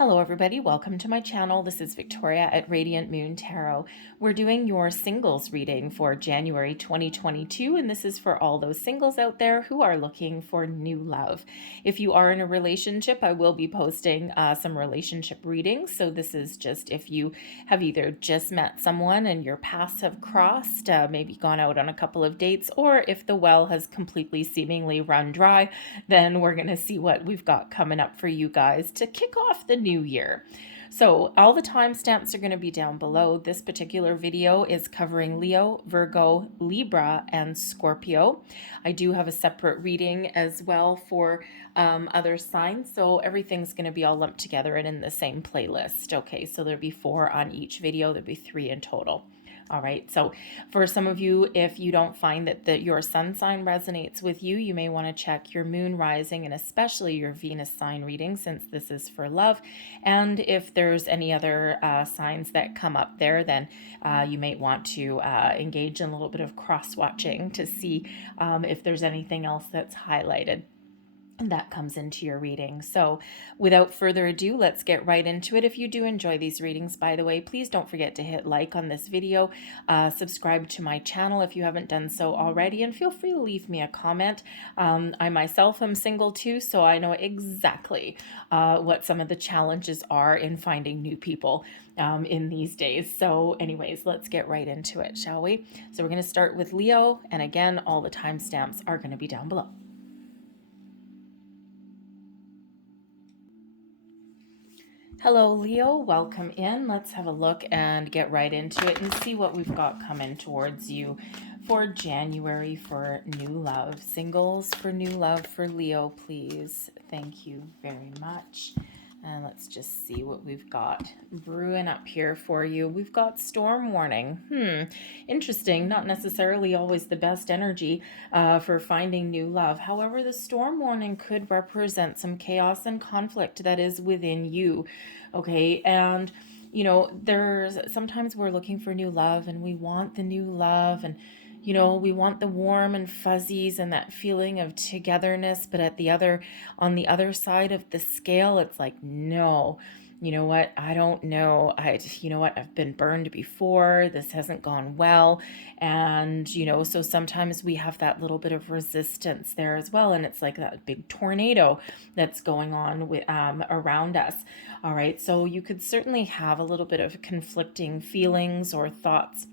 Hello everybody, welcome to my channel. This is Victoria at Radiant Moon Tarot. We're doing your singles reading for January 2022, and this is for all those singles out there who are looking for new love. If you are in a relationship, I will be posting some relationship readings. So this is just if you have either just met someone and your paths have crossed, maybe gone out on a couple of dates, or if the well has completely seemingly run dry, then we're going to see what we've got coming up for you guys to kick off the new year. So all the timestamps are going to be down below. This particular video is covering Leo, Virgo, Libra, and Scorpio. I do have a separate reading as well for other signs, so everything's going to be all lumped together and in the same playlist. Okay, so there'll be 4 on each video. There'll be 3 in total. All right, so for some of you, if you don't find that your sun sign resonates with you, you may want to check your moon rising and especially your Venus sign reading, since this is for love. And if there's any other signs that come up there, then you may want to engage in a little bit of cross-watching to see if there's anything else that's highlighted that comes into your reading. So without further ado, let's get right into it. If you do enjoy these readings, by the way, please don't forget to hit like on this video, subscribe to my channel if you haven't done so already, and feel free to leave me a comment. I myself am single too, so I know exactly what some of the challenges are in finding new people in these days. So anyways, let's get right into it, shall we? So we're going to start with Leo, and again, all the timestamps are going to be down below. Hello, Leo. Welcome in. Let's have a look and get right into it and see what we've got coming towards you for January for new love. Singles for new love for Leo, please. Thank you very much. And let's just see what we've got brewing up here for you. We've got storm warning. Interesting. Not necessarily always the best energy for finding new love. However, the storm warning could represent some chaos and conflict that is within you. Okay. And you know, sometimes we're looking for new love and we want the new love, and you know, we want the warm and fuzzies and that feeling of togetherness, but on the other side of the scale, it's like, no, you know what? I don't know. You know what? I've been burned before. This hasn't gone well. And, you know, so sometimes we have that little bit of resistance there as well. And it's like that big tornado that's going on with, around us. All right. So you could certainly have a little bit of conflicting feelings or thoughts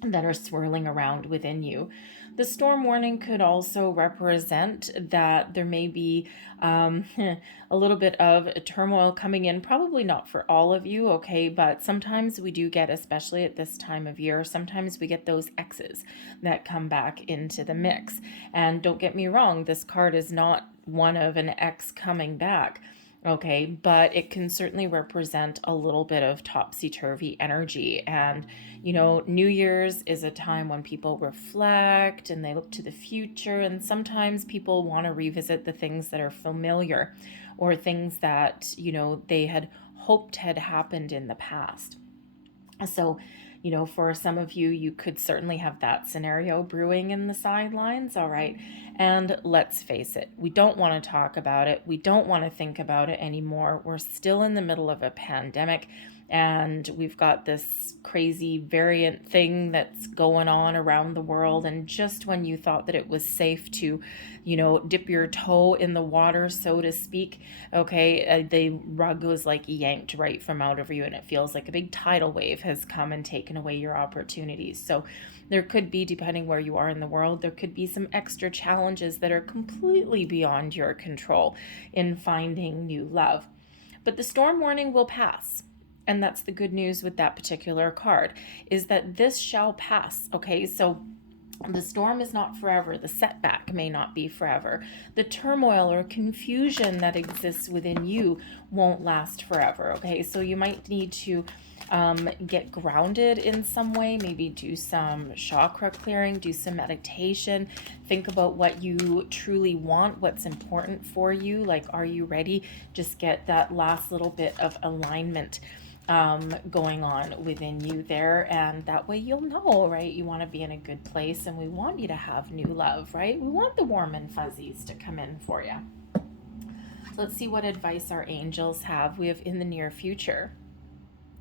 that are swirling around within you. The storm warning could also represent that there may be a little bit of turmoil coming in, probably not for all of you, okay, but sometimes we do get, especially at this time of year, sometimes we get those exes that come back into the mix. And don't get me wrong, this card is not one of an ex coming back. Okay, but it can certainly represent a little bit of topsy-turvy energy. And, you know, New Year's is a time when people reflect and they look to the future. And sometimes people want to revisit the things that are familiar or things that, you know, they had hoped had happened in the past. So, you know, for some of you, you could certainly have that scenario brewing in the sidelines, all right? And let's face it, we don't want to talk about it. We don't want to think about it anymore. We're still in the middle of a pandemic, and we've got this crazy variant thing that's going on around the world. And just when you thought that it was safe to, you know, dip your toe in the water, so to speak, okay, the rug was like yanked right from out of you, and it feels like a big tidal wave has come and taken away your opportunities. So there could be, depending where you are in the world, there could be some extra challenges that are completely beyond your control in finding new love. But the storm warning will pass. And that's the good news with that particular card, is that this shall pass. Okay, so the storm is not forever. The setback may not be forever. The turmoil or confusion that exists within you won't last forever. Okay, so you might need to get grounded in some way, maybe do some chakra clearing, do some meditation, think about what you truly want, what's important for you. Like, are you ready? Just get that last little bit of alignment going on within you there, and that way you'll know, right? You want to be in a good place, and we want you to have new love, right? We want the warm and fuzzies to come in for you. Let's see what advice our angels have. We have in the near future.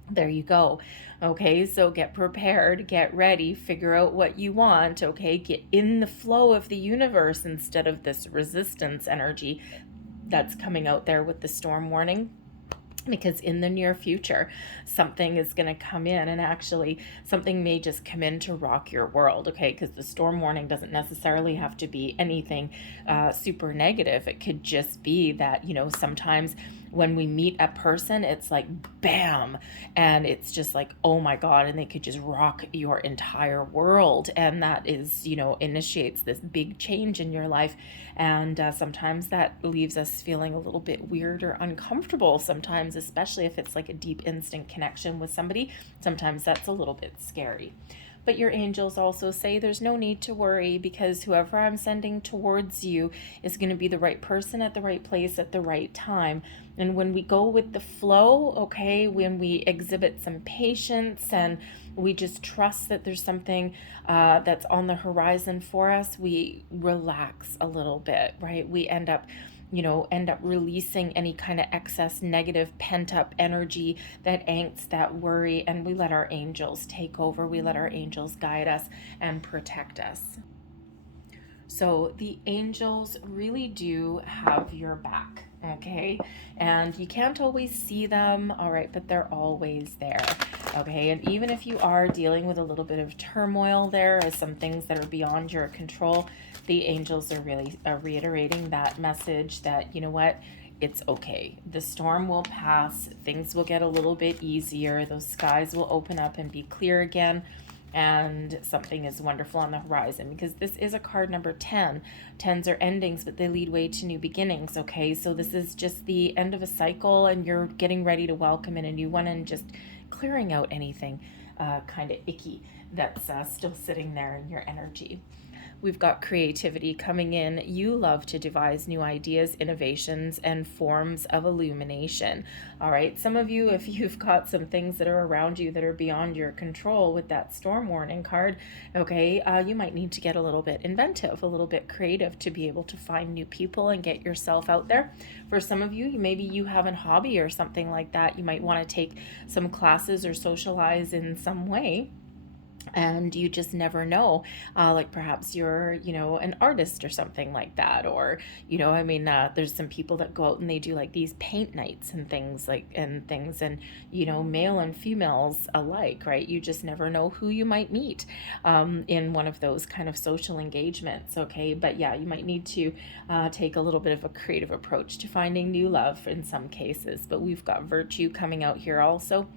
There you go. Okay, so get prepared, get ready, figure out what you want, okay? Get in the flow of the universe instead of this resistance energy that's coming out there with the storm warning. Because in the near future, something is going to come in, and actually something may just come in to rock your world, okay? Because the storm warning doesn't necessarily have to be anything super negative. It could just be that, you know, sometimes when we meet a person, it's like bam, and it's just like, oh my God, and they could just rock your entire world. And that is, you know, initiates this big change in your life. And sometimes that leaves us feeling a little bit weird or uncomfortable sometimes, especially if it's like a deep instant connection with somebody. Sometimes that's a little bit scary. But your angels also say there's no need to worry, because whoever I'm sending towards you is going to be the right person at the right place at the right time. And when we go with the flow, okay, when we exhibit some patience and we just trust that there's something that's on the horizon for us, we relax a little bit, right? We end up releasing any kind of excess negative pent up energy, that angst, that worry, and we let our angels take over. We let our angels guide us and protect us. So the angels really do have your back, okay? And you can't always see them, all right, but they're always there, okay? And even if you are dealing with a little bit of turmoil there, as some things that are beyond your control, the angels are really reiterating that message that, you know what, it's okay. The storm will pass. Things will get a little bit easier. Those skies will open up and be clear again. And something is wonderful on the horizon, because this is a card number 10. 10s are endings, but they lead way to new beginnings, okay? So this is just the end of a cycle, and you're getting ready to welcome in a new one and just clearing out anything kind of icky that's still sitting there in your energy. We've got creativity coming in. You love to devise new ideas, innovations, and forms of illumination. All right. Some of you, if you've got some things that are around you that are beyond your control with that storm warning card, okay, you might need to get a little bit inventive, a little bit creative to be able to find new people and get yourself out there. For some of you, maybe you have a hobby or something like that. You might want to take some classes or socialize in some way. And you just never know, like perhaps you're, an artist or something like that. Or, there's some people that go out and they do like these paint nights and things and, male and females alike, right? You just never know who you might meet in one of those kind of social engagements, okay? But yeah, you might need to take a little bit of a creative approach to finding new love in some cases. But we've got virtue coming out here also.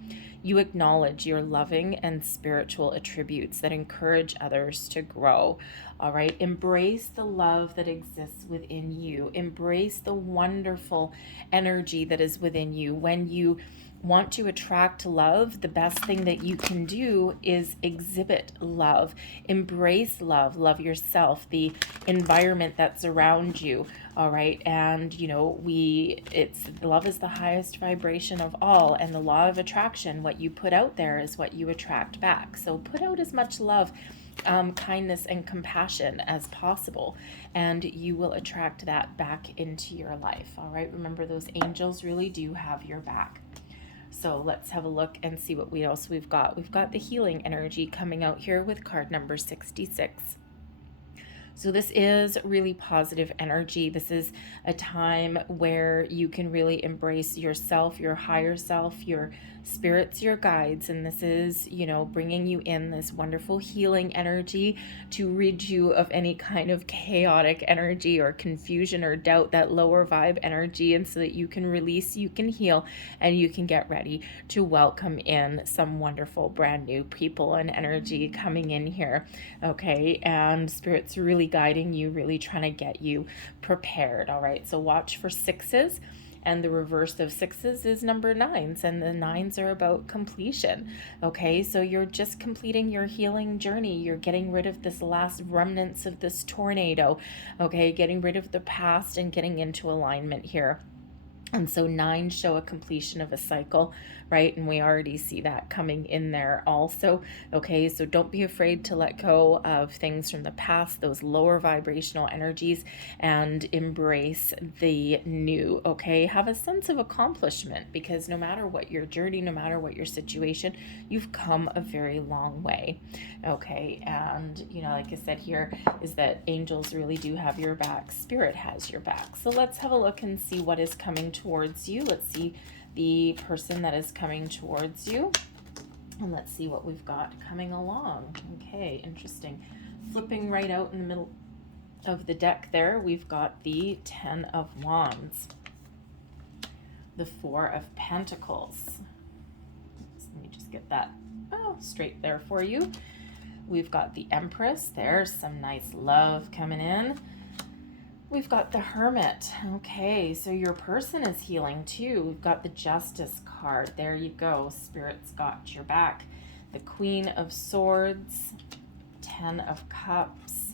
You acknowledge your loving and spiritual attributes that encourage others to grow. All right. Embrace the love that exists within you. Embrace the wonderful energy that is within you. When you want to attract love, the best thing that you can do is exhibit love. Embrace love. Love yourself, the environment that's around you. All right. And, love is the highest vibration of all. And the law of attraction, what you put out there is what you attract back. So put out as much love, kindness, and compassion as possible, and you will attract that back into your life. All right. Remember, those angels really do have your back. So let's have a look and see what else we've got. We've got the healing energy coming out here with card number 66. So this is really positive energy. This is a time where you can really embrace yourself, your higher self, your spirits, your guides. And this is, bringing you in this wonderful healing energy to rid you of any kind of chaotic energy or confusion or doubt, that lower vibe energy. And so that you can release, you can heal, and you can get ready to welcome in some wonderful brand new people and energy coming in here. Okay. And Spirit's really guiding you, really trying to get you prepared. All right. So watch for sixes. And the reverse of sixes is number 9s, and the 9s are about completion. Okay, so you're just completing your healing journey. You're getting rid of this last remnants of this tornado. Okay, getting rid of the past and getting into alignment here. And so 9 show a completion of a cycle, right? And we already see that coming in there also. Okay, so don't be afraid to let go of things from the past, those lower vibrational energies, and embrace the new. Okay, have a sense of accomplishment, because no matter what your journey, no matter what your situation, you've come a very long way. Okay, and like I said here, is that angels really do have your back, spirit has your back. So let's have a look and see what is coming towards you. Let's see the person that is coming towards you, and let's see what we've got coming along. Okay, interesting. Flipping right out in the middle of the deck there, we've got the 10 of Wands, the 4 of Pentacles. Let me just get that straight there for you. We've got the Empress. There's some nice love coming in. We've got the Hermit. Okay, so your person is healing too. We've got the Justice card. There you go. Spirit's got your back. The Queen of Swords, 10 of Cups,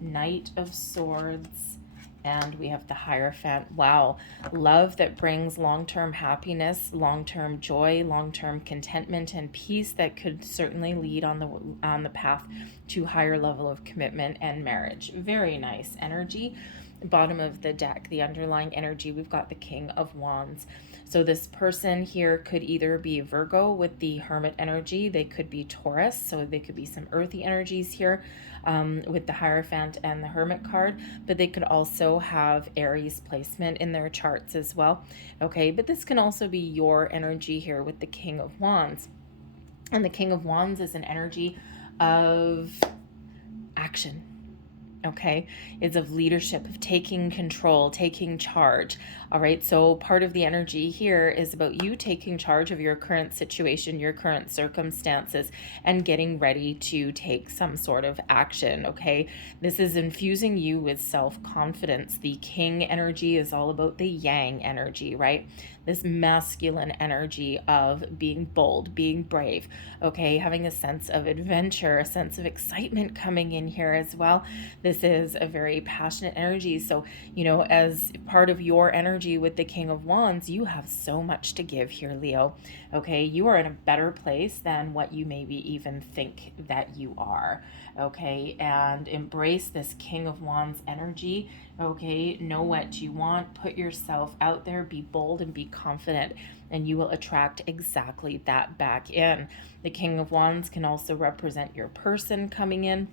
Knight of Swords, and we have the Hierophant. Wow, love that brings long-term happiness, long-term joy, long-term contentment and peace that could certainly lead on the path to higher level of commitment and marriage. Very nice energy. Bottom of the deck, the underlying energy, we've got the King of Wands. So this person here could either be Virgo with the Hermit energy, they could be Taurus, so they could be some earthy energies here with the Hierophant and the Hermit card, but they could also have Aries placement in their charts as well. Okay, but this can also be your energy here with the King of Wands. And the King of Wands is an energy of action. Okay, is of leadership, of taking control, taking charge. All right, so part of the energy here is about you taking charge of your current situation, your current circumstances, and getting ready to take some sort of action. Okay, this is infusing you with self-confidence. The King energy is all about the Yang energy, right? This masculine energy of being bold, being brave, okay, having a sense of adventure, a sense of excitement coming in here as well. This is a very passionate energy. So, as part of your energy with the King of Wands, you have so much to give here, Leo. Okay, you are in a better place than what you maybe even think that you are. Okay, and embrace this King of Wands energy. Okay, know what you want, put yourself out there, be bold and be confident, and you will attract exactly that back in. The King of Wands can also represent your person coming in,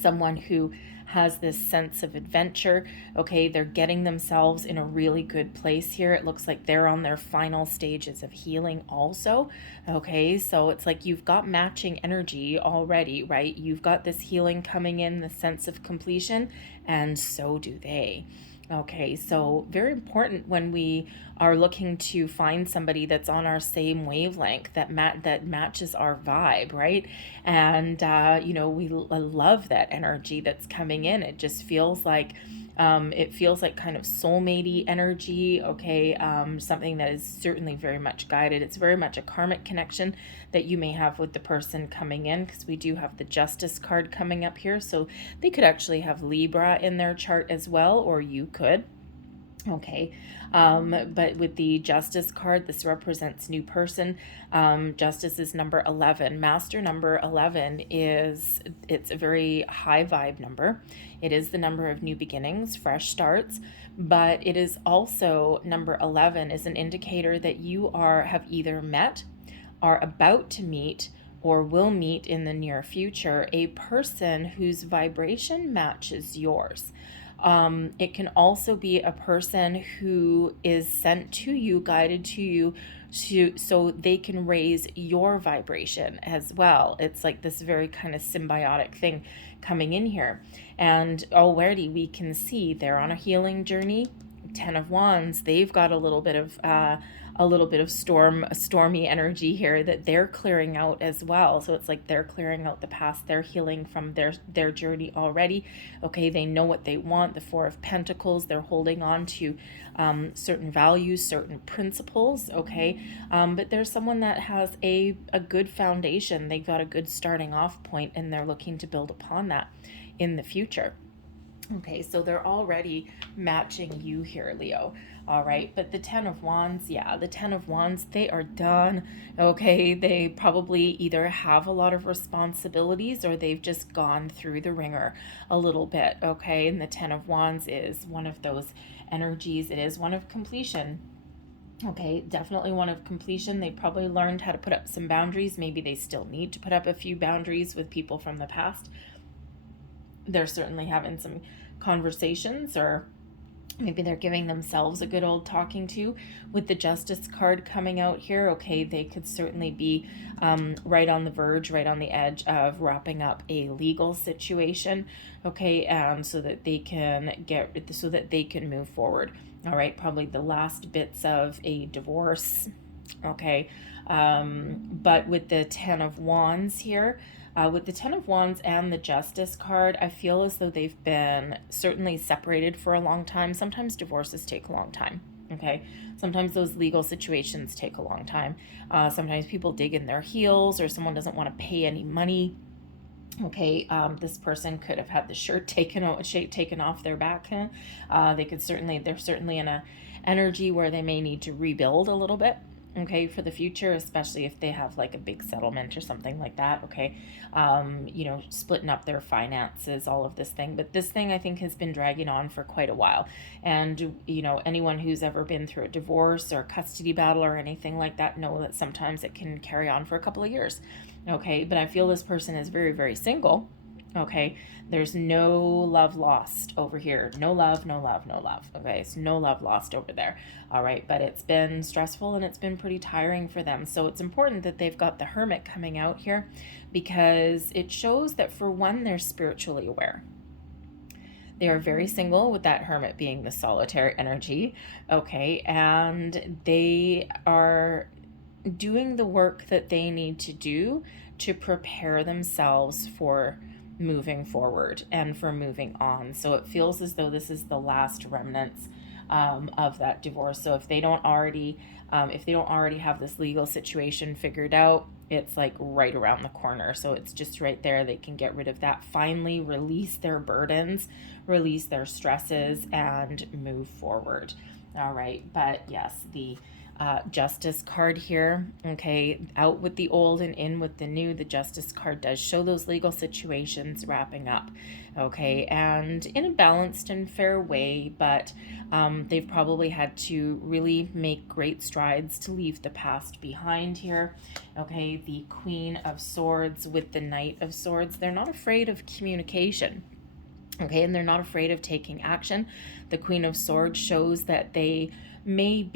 someone who has this sense of adventure. Okay, they're getting themselves in a really good place here. It looks like they're on their final stages of healing also. Okay, so it's like you've got matching energy already, right? You've got this healing coming in, the sense of completion, and so do they. Okay, so very important when we are looking to find somebody that's on our same wavelength, that matches our vibe, right? And we love that energy that's coming in. It just feels like kind of soulmate-y energy, okay? Something that is certainly very much guided. It's very much a karmic connection that you may have with the person coming in, because we do have the Justice card coming up here. So they could actually have Libra in their chart as well, or you could. Okay, but with the Justice card, this represents new person. Justice is number 11. Master number 11 it's a very high vibe number. It is the number of new beginnings, fresh starts, but it is also, number 11 is an indicator that you have either met, are about to meet, or will meet in the near future a person whose vibration matches yours. It can also be a person who is sent to you, guided to you, so they can raise your vibration as well. It's like this very kind of symbiotic thing coming in here. And already we can see they're on a healing journey. 10 of Wands, they've got a little bit of stormy energy here that they're clearing out as well. So it's like they're clearing out the past, they're healing from their journey already. Okay, they know what they want. The 4 of Pentacles, they're holding on to certain values, certain principles. Okay, but there's someone that has a good foundation. They've got a good starting off point, and they're looking to build upon that in the future. Okay, so they're already matching you here, Leo. All right, but the Ten of Wands, yeah, the Ten of Wands, they are done. Okay, they probably either have a lot of responsibilities or they've just gone through the ringer a little bit. Okay, and the Ten of Wands is one of those energies, it is one of completion. Okay, definitely one of completion. They probably learned how to put up some boundaries. Maybe they still need to put up a few boundaries with people from the past. They're certainly having some conversations, or maybe they're giving themselves a good old talking to. With the Justice card coming out here, okay, they could certainly be right on the verge, right on the edge of wrapping up a legal situation, okay, so that they can move forward. All right, probably the last bits of a divorce, okay. But with the Ten of Wands here, with the Ten of Wands and the Justice card, I feel as though they've been certainly separated for a long time. Sometimes divorces take a long time, okay? Sometimes those legal situations take a long time. Sometimes people dig in their heels, or someone doesn't want to pay any money. Okay, this person could have had the shirt taken off their back. They're certainly in a energy where they may need to rebuild a little bit, okay, for the future, especially if they have like a big settlement or something like that, okay. Splitting up their finances, all of this thing. But this thing, I think, has been dragging on for quite a while. And, anyone who's ever been through a divorce or a custody battle or anything like that know that sometimes it can carry on for a couple of years, okay. But I feel this person is very, very single. Okay, there's no love lost over here. No love, no love, no love. Okay, it's no love lost over there. All right, but it's been stressful and it's been pretty tiring for them. So it's important that they've got the Hermit coming out here, because it shows that, for one, they're spiritually aware. They are very single, with that Hermit being the solitary energy. Okay, and they are doing the work that they need to do to prepare themselves for moving forward and for moving on. So it feels as though this is the last remnants of that divorce. So if they don't already have this legal situation figured out, it's like right around the corner. So it's just right there. They can get rid of that, finally release their burdens, release their stresses, and move forward. All right, but yes, the Justice card here, okay, out with the old and in with the new. The Justice card does show those legal situations wrapping up, okay, and in a balanced and fair way, but they've probably had to really make great strides to leave the past behind here. Okay, the Queen of Swords with the Knight of Swords, they're not afraid of communication. Okay, and they're not afraid of taking action. The Queen of Swords shows that they may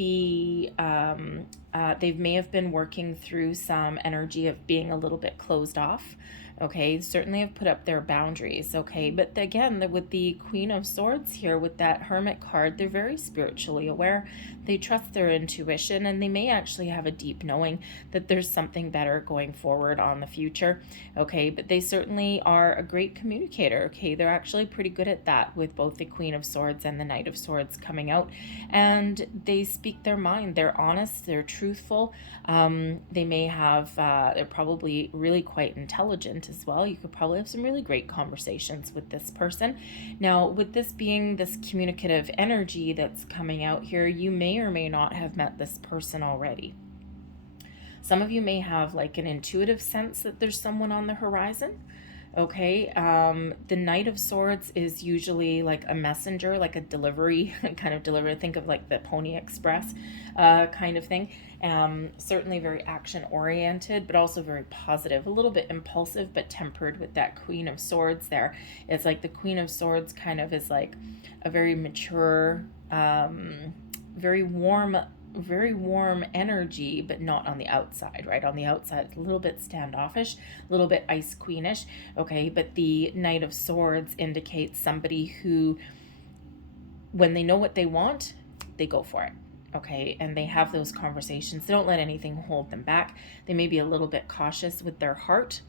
have been working through some energy of being a little bit closed off. Okay, certainly have put up their boundaries. Okay, but again, with the Queen of Swords here, with that Hermit card, they're very spiritually aware. They trust their intuition, and they may actually have a deep knowing that there's something better going forward on the future. Okay, but they certainly are a great communicator. Okay, they're actually pretty good at that, with both the Queen of Swords and the Knight of Swords coming out, and they speak their mind. They're honest, they're truthful. They may have, they're probably really quite intelligent as well. You could probably have some really great conversations with this person. Now, with this being this communicative energy that's coming out here, you may or may not have met this person already. Some of you may have like an intuitive sense that there's someone on the horizon. Okay, the Knight of Swords is usually like a messenger, like a delivery kind of delivery. Think of like the Pony Express kind of thing. Certainly very action oriented, but also very positive, a little bit impulsive, but tempered with that Queen of Swords there. It's like the Queen of Swords kind of is like a very mature, very warm energy, but not on the outside, right? On the outside, it's a little bit standoffish, a little bit Ice Queenish, okay? But the Knight of Swords indicates somebody who, when they know what they want, they go for it, okay? And they have those conversations. They don't let anything hold them back. They may be a little bit cautious with their heart,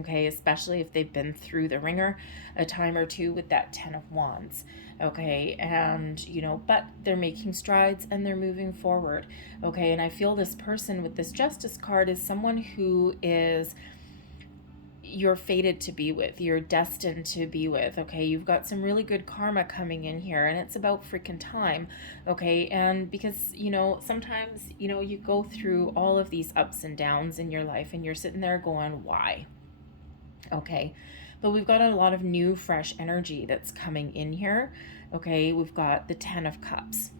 okay? Especially if they've been through the ringer a time or two with that Ten of Wands. Okay, and but they're making strides and they're moving forward. Okay, and I feel this person with this Justice card is someone who is, you're fated to be with, you're destined to be with, okay? You've got some really good karma coming in here, and it's about freaking time, okay? And because, sometimes, you go through all of these ups and downs in your life, and you're sitting there going, why? Okay, but we've got a lot of new, fresh energy that's coming in here, okay? We've got the 10 of Cups,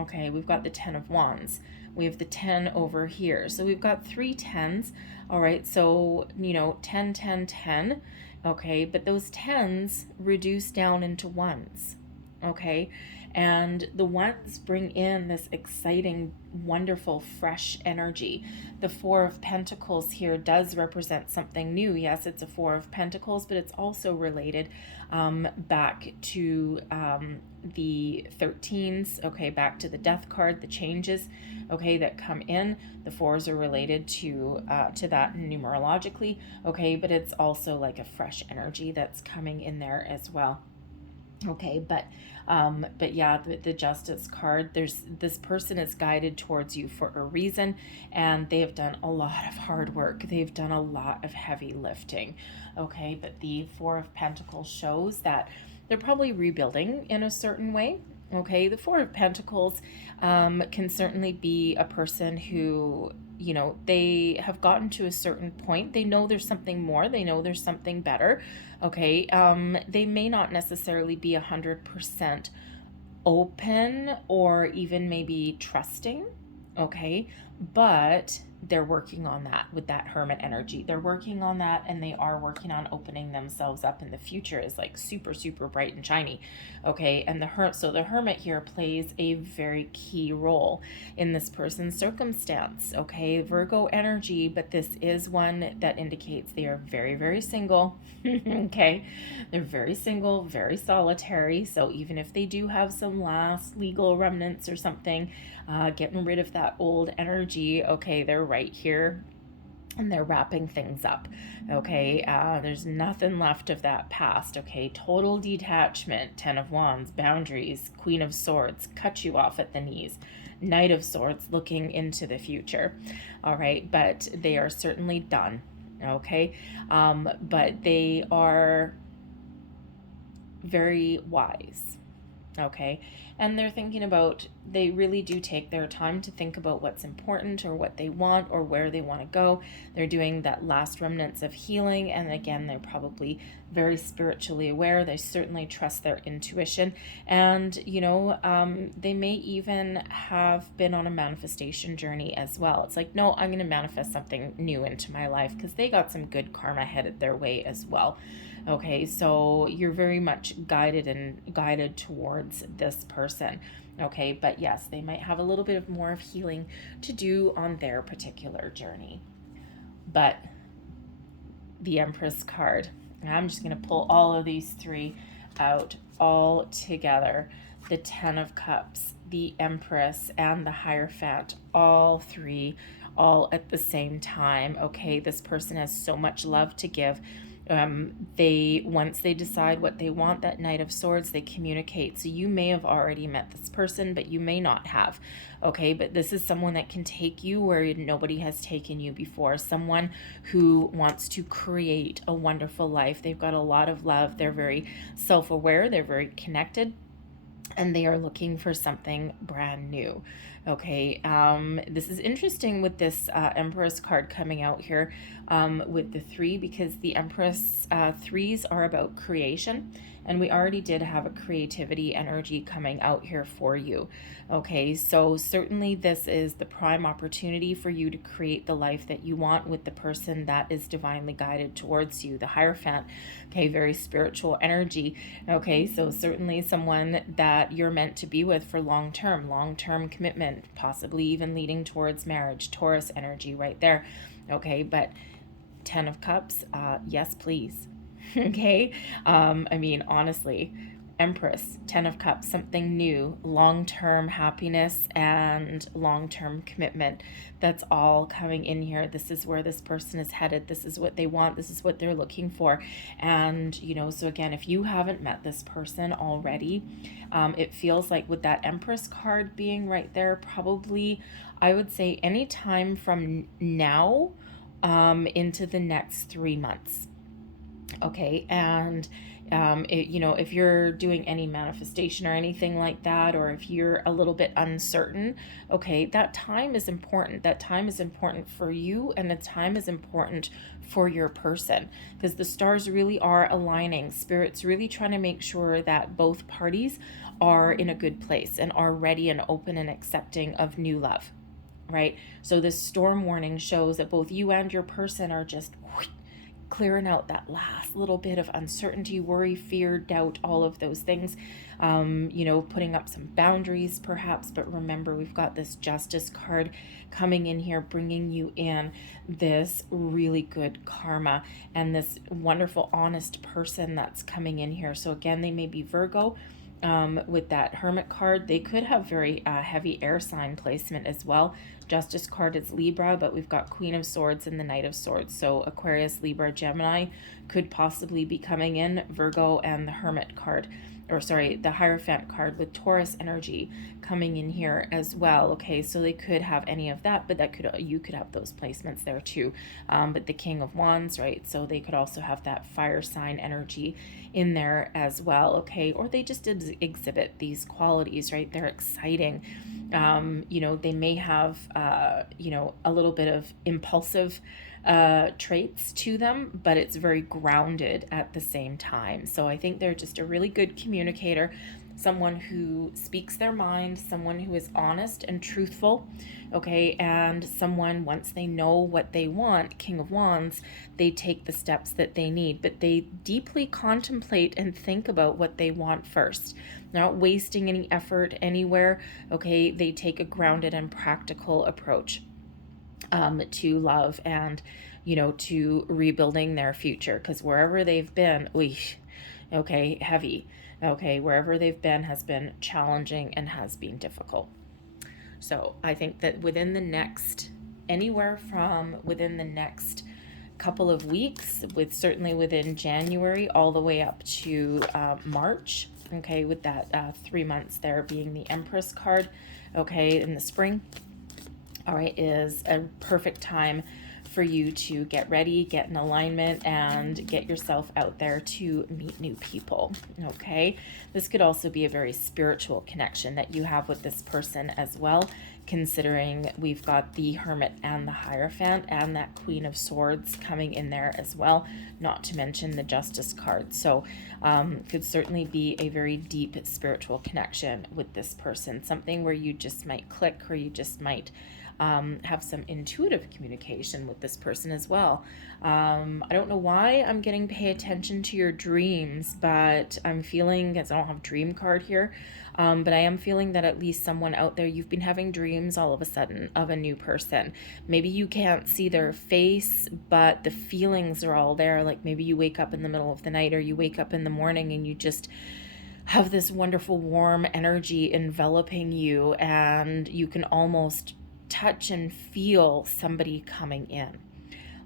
okay? We've got the 10 of Wands. We have the 10 over here. So we've got 3 10s, all right? So, 10, 10, 10, okay? But those 10s reduce down into 1s, okay? And the 1s bring in this exciting, wonderful, fresh energy. The 4 of Pentacles here does represent something new. Yes, it's a 4 of Pentacles, but it's also related back to the 13s, okay, back to the Death card, the changes, okay, that come in. The 4s are related to that numerologically, okay, but it's also like a fresh energy that's coming in there as well. Okay, but yeah, the Justice card, this person is guided towards you for a reason, and they have done a lot of hard work. They've done a lot of heavy lifting. Okay, but the 4 of Pentacles shows that they're probably rebuilding in a certain way. Okay, the 4 of Pentacles can certainly be a person who, they have gotten to a certain point. They know there's something more. They know there's something better. Okay, they may not necessarily be 100% open or even maybe trusting. Okay, but they're working on that with that Hermit energy. They're working on that, and they are working on opening themselves up, and the future is like super, super bright and shiny. Okay, and the Hermit here plays a very key role in this person's circumstance. Okay, Virgo energy, but this is one that indicates they are very, very single. Okay, they're very single, very solitary. So even if they do have some last legal remnants or something, getting rid of that old energy, okay, they're right here and they're wrapping things up. Okay, there's nothing left of that past. Okay, total detachment. 10 of Wands, boundaries. Queen of Swords, cut you off at the knees. Knight of Swords, looking into the future. All right, but they are certainly done. Okay, but they are very wise. Okay, and they're thinking about, they really do take their time to think about what's important or what they want or where they want to go. They're doing that last remnants of healing, and again, they're probably very spiritually aware. They certainly trust their intuition, and they may even have been on a manifestation journey as well. It's like, no, I'm going to manifest something new into my life, because they got some good karma headed their way as well. Okay, so you're very much guided towards this person. Okay, but yes, they might have a little bit of more of healing to do on their particular journey. But the Empress card, and I'm just going to pull all of these 3 out all together. The 10 of Cups, the Empress, and the Hierophant, all 3, all at the same time. Okay, this person has so much love to give. Once they decide what they want, that Knight of Swords, they communicate. So you may have already met this person, but you may not have. Okay, but this is someone that can take you where nobody has taken you before. Someone who wants to create a wonderful life. They've got a lot of love. They're very self-aware. They're very connected, and they are looking for something brand new. Okay, this is interesting with this Empress card coming out here with the 3, because the Empress 3s are about creation, and we already did have a creativity energy coming out here for you. Okay, so certainly this is the prime opportunity for you to create the life that you want with the person that is divinely guided towards you. The Hierophant, okay, very spiritual energy. Okay, so certainly someone that you're meant to be with for long-term commitment, possibly even leading towards marriage. Taurus energy right there. Okay, but 10 of Cups, yes, please. Okay, I mean, honestly, Empress, 10 of Cups, something new, long-term happiness and long-term commitment. That's all coming in here. This is where this person is headed. This is what they want. This is what they're looking for. And, so again, if you haven't met this person already, it feels like with that Empress card being right there, probably, I would say any time from now into the next 3 months. Okay, and if you're doing any manifestation or anything like that, or if you're a little bit uncertain, okay, that time is important. That time is important for you, and the time is important for your person, because the stars really are aligning. Spirit's really trying to make sure that both parties are in a good place and are ready and open and accepting of new love, right? So this storm warning shows that both you and your person are just clearing out that last little bit of uncertainty, worry, fear, doubt, all of those things. Putting up some boundaries perhaps, but remember, we've got this Justice card coming in here, bringing you in this really good karma and this wonderful, honest person that's coming in here. So again, they may be Virgo. With that Hermit card, they could have very heavy air sign placement as well. Justice card is Libra, but we've got Queen of Swords and the Knight of Swords. So Aquarius, Libra, Gemini could possibly be coming in. Virgo and the Hermit card, or sorry, the Hierophant card with Taurus energy coming in here as well. Okay, so they could have any of that, but you could have those placements there too. But the King of Wands, right? So they could also have that fire sign energy in there as well. Okay, or they just exhibit these qualities, right? They're exciting. They may have a little bit of impulsive traits to them, but it's very grounded at the same time. So I think they're just a really good communicator, someone who speaks their mind, someone who is honest and truthful, okay, and someone, once they know what they want, King of Wands, they take the steps that they need, but they deeply contemplate and think about what they want first. Not wasting any effort anywhere, okay? They take a grounded and practical approach to love and, to rebuilding their future, because wherever they've been, okay, heavy, okay, wherever they've been has been challenging and has been difficult. So I think that anywhere from within the next couple of weeks, certainly within January all the way up to March, okay, with that 3 months there being the Empress card, okay, in the spring, all right, is a perfect time for you to get ready, get in alignment, and get yourself out there to meet new people, okay? This could also be a very spiritual connection that you have with this person as well, considering we've got the Hermit and the Hierophant and that Queen of Swords coming in there as well, not to mention the Justice card. So could certainly be a very deep spiritual connection with this person, something where you just might click, or you just might have some intuitive communication with this person as well. I don't know why I'm getting pay attention to your dreams, but I'm feeling, as I don't have dream card here, but I am feeling that at least someone out there, you've been having dreams all of a sudden of a new person. Maybe you can't see their face, but the feelings are all there. Like maybe you wake up in the middle of the night, or you wake up in the morning and you just have this wonderful warm energy enveloping you, and you can almost touch and feel somebody coming in.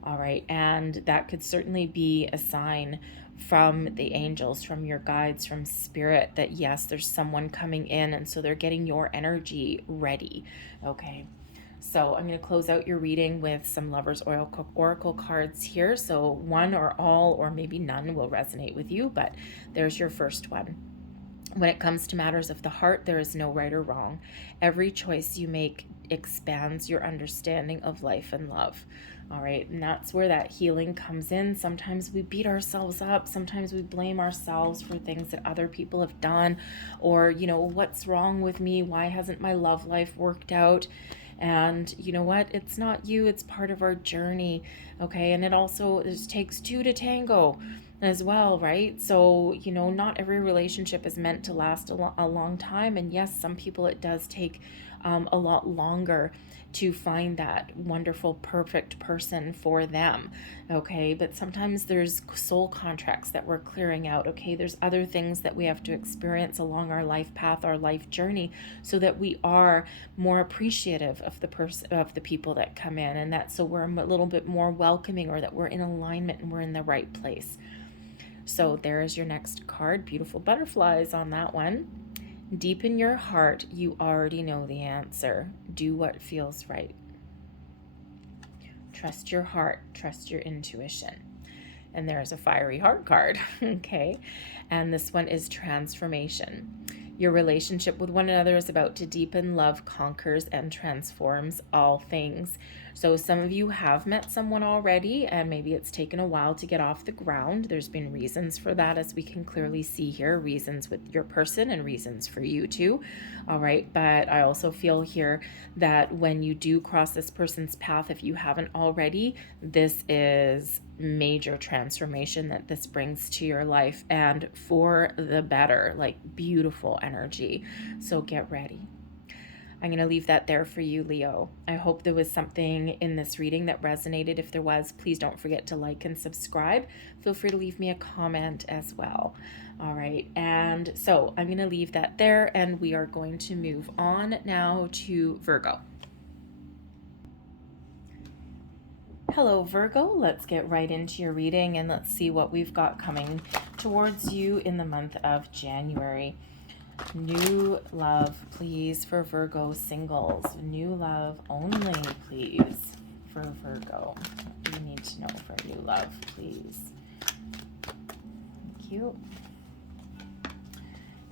All right, and that could certainly be a sign from the angels, from your guides, from spirit, that yes, there's someone coming in, and so they're getting your energy ready. Okay, so I'm going to close out your reading with some Lovers Oracle cards here. So one or all, or maybe none, will resonate with you, but there's your first one. When it comes to matters of the heart, there is no right or wrong. Every choice you make expands your understanding of life and love. All right, and that's where that healing comes in. Sometimes we beat ourselves up. Sometimes we blame ourselves for things that other people have done, or, what's wrong with me? Why hasn't my love life worked out? And you know what? It's not you. It's part of our journey, okay? And it just takes two to tango as well, right? So, not every relationship is meant to last a long time. And yes, some people it does take a lot longer to find that wonderful, perfect person for them, okay? But sometimes there's soul contracts that we're clearing out, okay? There's other things that we have to experience along our life path, our life journey, so that we are more appreciative of the people that come in, and that so we're a little bit more welcoming, or that we're in alignment and we're in the right place. So there is your next card. Beautiful butterflies on that one. Deep in your heart, you already know the answer. Do what feels right. Trust your heart. Trust your intuition. And there's a fiery heart card. Okay. And this one is transformation. Your relationship with one another is about to deepen. Love conquers and transforms all things. So some of you have met someone already, and maybe it's taken a while to get off the ground. There's been reasons for that, as we can clearly see here, reasons with your person and reasons for you too. All right. But I also feel here that when you do cross this person's path, if you haven't already, this is major transformation that this brings to your life, and for the better, like beautiful energy. So get ready. I'm going to leave that there for you, Leo. I hope there was something in this reading that resonated. If there was, please don't forget to like and subscribe. Feel free to leave me a comment as well. All right, and so I'm going to leave that there, and we are going to move on now to Virgo. Hello, Virgo. Let's get right into your reading, and let's see what we've got coming towards you in the month of January. New love, please, for Virgo singles. New love only, please, for Virgo. What do you need to know for new love, please? Thank you.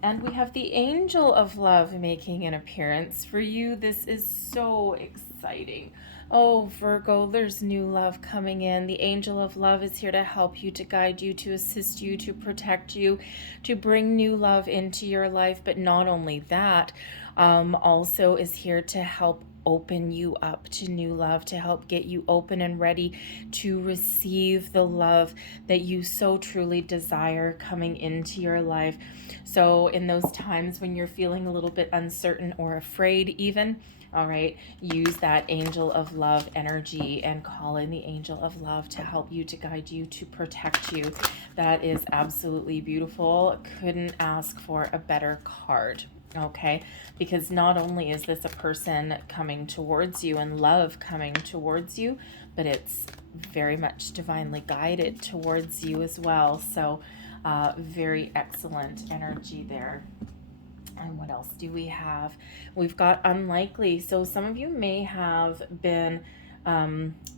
And we have the Angel of Love making an appearance for you. This is so exciting. Oh, Virgo, there's new love coming in. The Angel of Love is here to help you, to guide you, to assist you, to protect you, to bring new love into your life. But not only that, also is here to help open you up to new love, to help get you open and ready to receive the love that you so truly desire coming into your life. So in those times when you're feeling a little bit uncertain or afraid even, all right, use that Angel of Love energy and call in the Angel of Love to help you, to guide you, to protect you. That is absolutely beautiful. Couldn't ask for a better card. Okay, because not only is this a person coming towards you and love coming towards you, but it's very much divinely guided towards you as well. So very excellent energy there. And what else do we have? We've got unlikely. So some of you may have been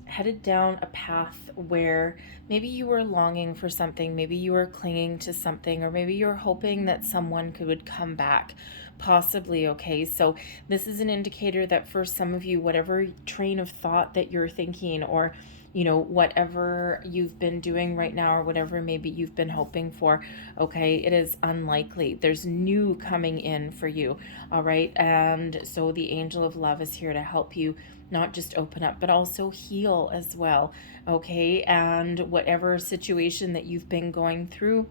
headed down a path where maybe you were longing for something, maybe you were clinging to something, or maybe you're hoping that someone would come back, possibly. Okay, so this is an indicator that for some of you, whatever train of thought that you're thinking, or you know, whatever you've been doing right now, or whatever maybe you've been hoping for, okay, it is unlikely. There's new coming in for you. All right, and so the Angel of Love is here to help you not just open up, but also heal as well. Okay, and whatever situation that you've been going through,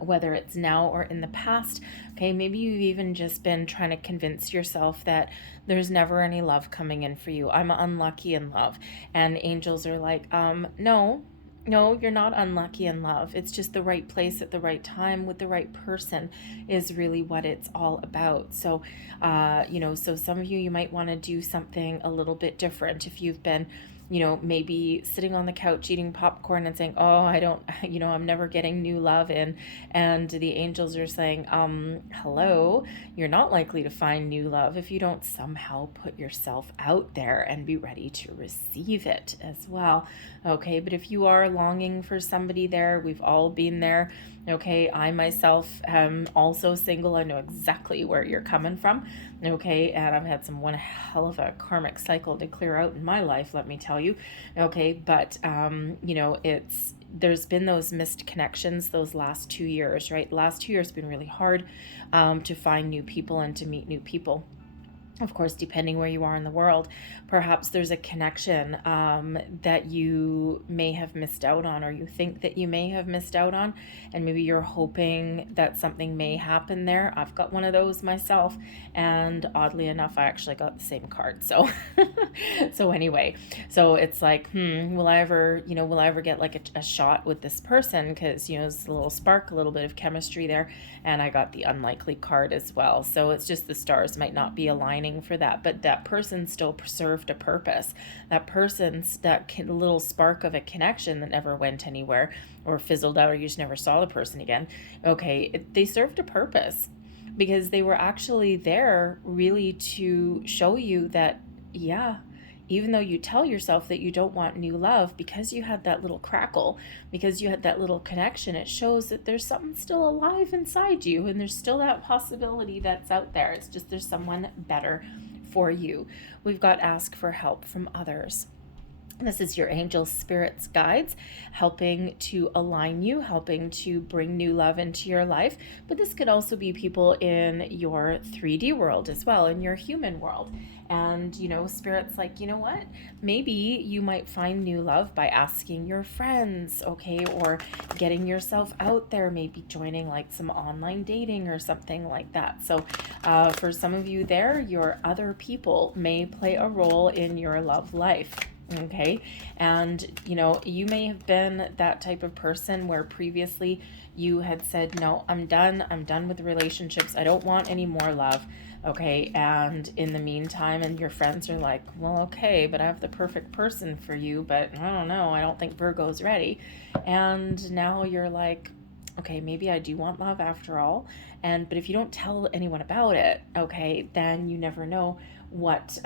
whether it's now or in the past, okay, maybe you've even just been trying to convince yourself that there's never any love coming in for you. I'm unlucky in love. And angels are like, no, you're not unlucky in love. It's just the right place at the right time with the right person is really what it's all about. So, so some of you might want to do something a little bit different. If you've been, maybe sitting on the couch eating popcorn and saying, oh, I'm never getting new love in. And the angels are saying, hello, you're not likely to find new love if you don't somehow put yourself out there and be ready to receive it as well. Okay, but if you are longing for somebody there, we've all been there. Okay, I myself am also single. I know exactly where you're coming from. Okay, and I've had one hell of a karmic cycle to clear out in my life, let me tell you. Okay, but there's been those missed connections those last 2 years, right? The last 2 years have been really hard to find new people and to meet new people. Of course, depending where you are in the world, perhaps there's a connection that you may have missed out on, or you think that you may have missed out on, and maybe you're hoping that something may happen there. I've got one of those myself, and oddly enough, I actually got the same card. So, so anyway, so it's like, will I ever get like a shot with this person? Because it's a little spark, a little bit of chemistry there, and I got the unlikely card as well. So it's just the stars might not be aligning for that, but that person still served a purpose. That person's little spark of a connection that never went anywhere or fizzled out, or you just never saw the person again. Okay, they served a purpose because they were actually there really to show you that, yeah, even though you tell yourself that you don't want new love, because you had that little crackle, because you had that little connection, it shows that there's something still alive inside you, and there's still that possibility that's out there. It's just there's someone better for you. We've got ask for help from others. This is your angels, spirits, guides, helping to align you, helping to bring new love into your life. But this could also be people in your 3D world as well, in your human world. And, spirit's like, you know what? Maybe you might find new love by asking your friends, okay? Or getting yourself out there, maybe joining like some online dating or something like that. So for some of you there, your other people may play a role in your love life. Okay. And, you may have been that type of person where previously you had said, no, I'm done with relationships. I don't want any more love. Okay. And in the meantime, and your friends are like, well, okay, but I have the perfect person for you, but I don't know. I don't think Virgo's ready. And now you're like, okay, maybe I do want love after all. But if you don't tell anyone about it, okay, then you never know what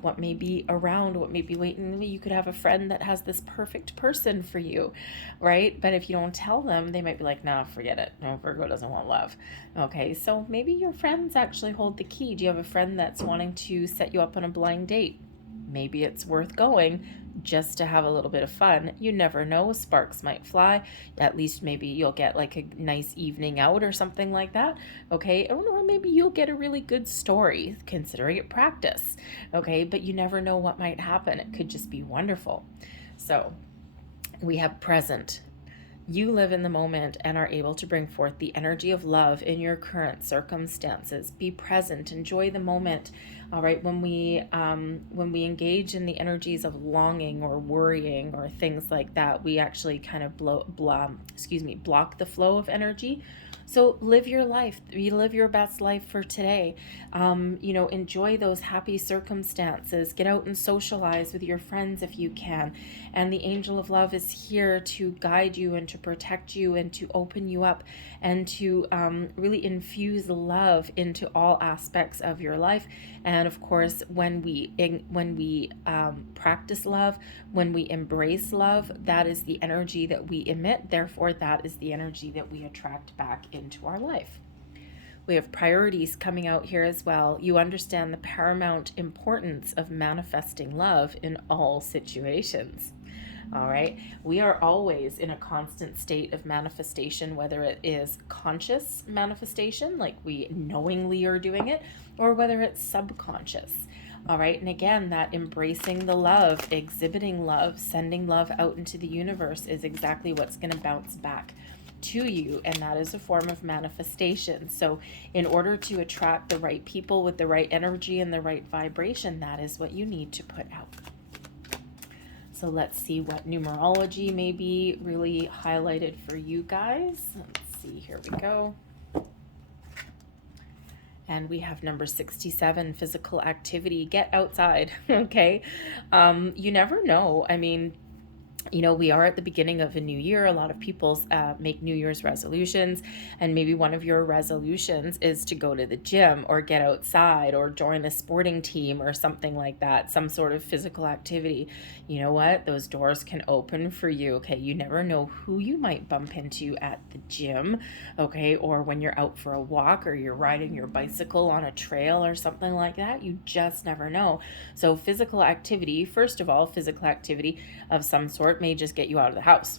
what may be around, what may be waiting. You could have a friend that has this perfect person for you, right? But if you don't tell them, they might be like, nah, forget it. No, Virgo doesn't want love. Okay, so maybe your friends actually hold the key. Do you have a friend that's wanting to set you up on a blind date? Maybe it's worth going just to have a little bit of fun. You never know, sparks might fly. At least maybe you'll get like a nice evening out or something like that. Okay, or maybe you'll get a really good story, considering it practice. Okay, but you never know what might happen. It could just be wonderful. So we have present. You live in the moment and are able to bring forth the energy of love in your current circumstances. Be present, enjoy the moment. All right, when we engage in the energies of longing or worrying or things like that, we actually kind of block the flow of energy. So live your life. You live your best life for today. Enjoy those happy circumstances. Get out and socialize with your friends if you can. And the angel of love is here to guide you and to protect you and to open you up and to really infuse love into all aspects of your life. And of course, when we practice love, when we embrace love, that is the energy that we emit. Therefore, that is the energy that we attract back into our life. We have priorities coming out here as well. You understand the paramount importance of manifesting love in all situations. All right. We are always in a constant state of manifestation, whether it is conscious manifestation, like we knowingly are doing it, or whether it's subconscious. All right. And again, that embracing the love, exhibiting love, sending love out into the universe is exactly what's going to bounce back to you, and that is a form of manifestation. So in order to attract the right people with the right energy and the right vibration, that is what you need to put out. So let's see what numerology may be really highlighted for you guys. Let's see, here we go. And we have number 67, physical activity. Get outside, okay? You never know. I mean, we are at the beginning of a new year. A lot of people make New Year's resolutions, and maybe one of your resolutions is to go to the gym or get outside or join a sporting team or something like that, some sort of physical activity. You know what? Those doors can open for you, okay? You never know who you might bump into at the gym, okay? Or when you're out for a walk or you're riding your bicycle on a trail or something like that. You just never know. So physical activity, first of all, physical activity of some sort may just get you out of the house.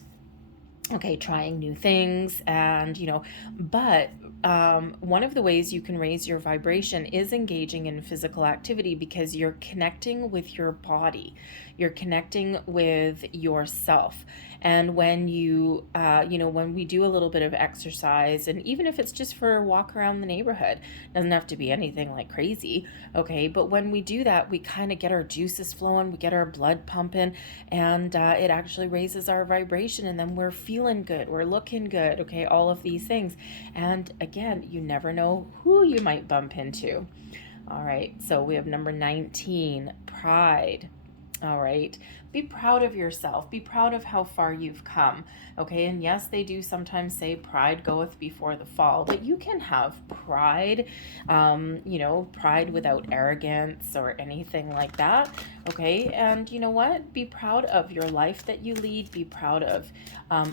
Okay, trying new things, and but one of the ways you can raise your vibration is engaging in physical activity, because you're connecting with your body, you're connecting with yourself. And when you when we do a little bit of exercise, and even if it's just for a walk around the neighborhood, doesn't have to be anything like crazy, okay, but when we do that, we kind of get our juices flowing, we get our blood pumping, and it actually raises our vibration, and then we're feeling good, we're looking good, okay, all of these things. And again, you never know who you might bump into. All right, so we have number 19, pride. All right. Be proud of yourself. Be proud of how far you've come. Okay. And yes, they do sometimes say pride goeth before the fall, but you can have pride, pride without arrogance or anything like that. Okay. And you know what? Be proud of your life that you lead. Be proud of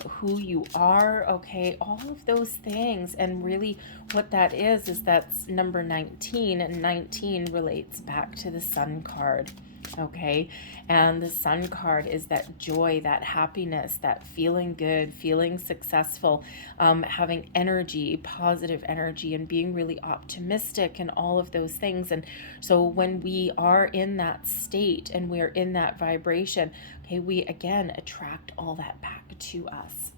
who you are. Okay. All of those things. And really what that is that's number 19, and 19 relates back to the Sun card. Okay, and the Sun card is that joy, that happiness, that feeling good, feeling successful, having energy, positive energy, and being really optimistic and all of those things. And so when we are in that state and we're in that vibration, okay, we again attract all that back to us.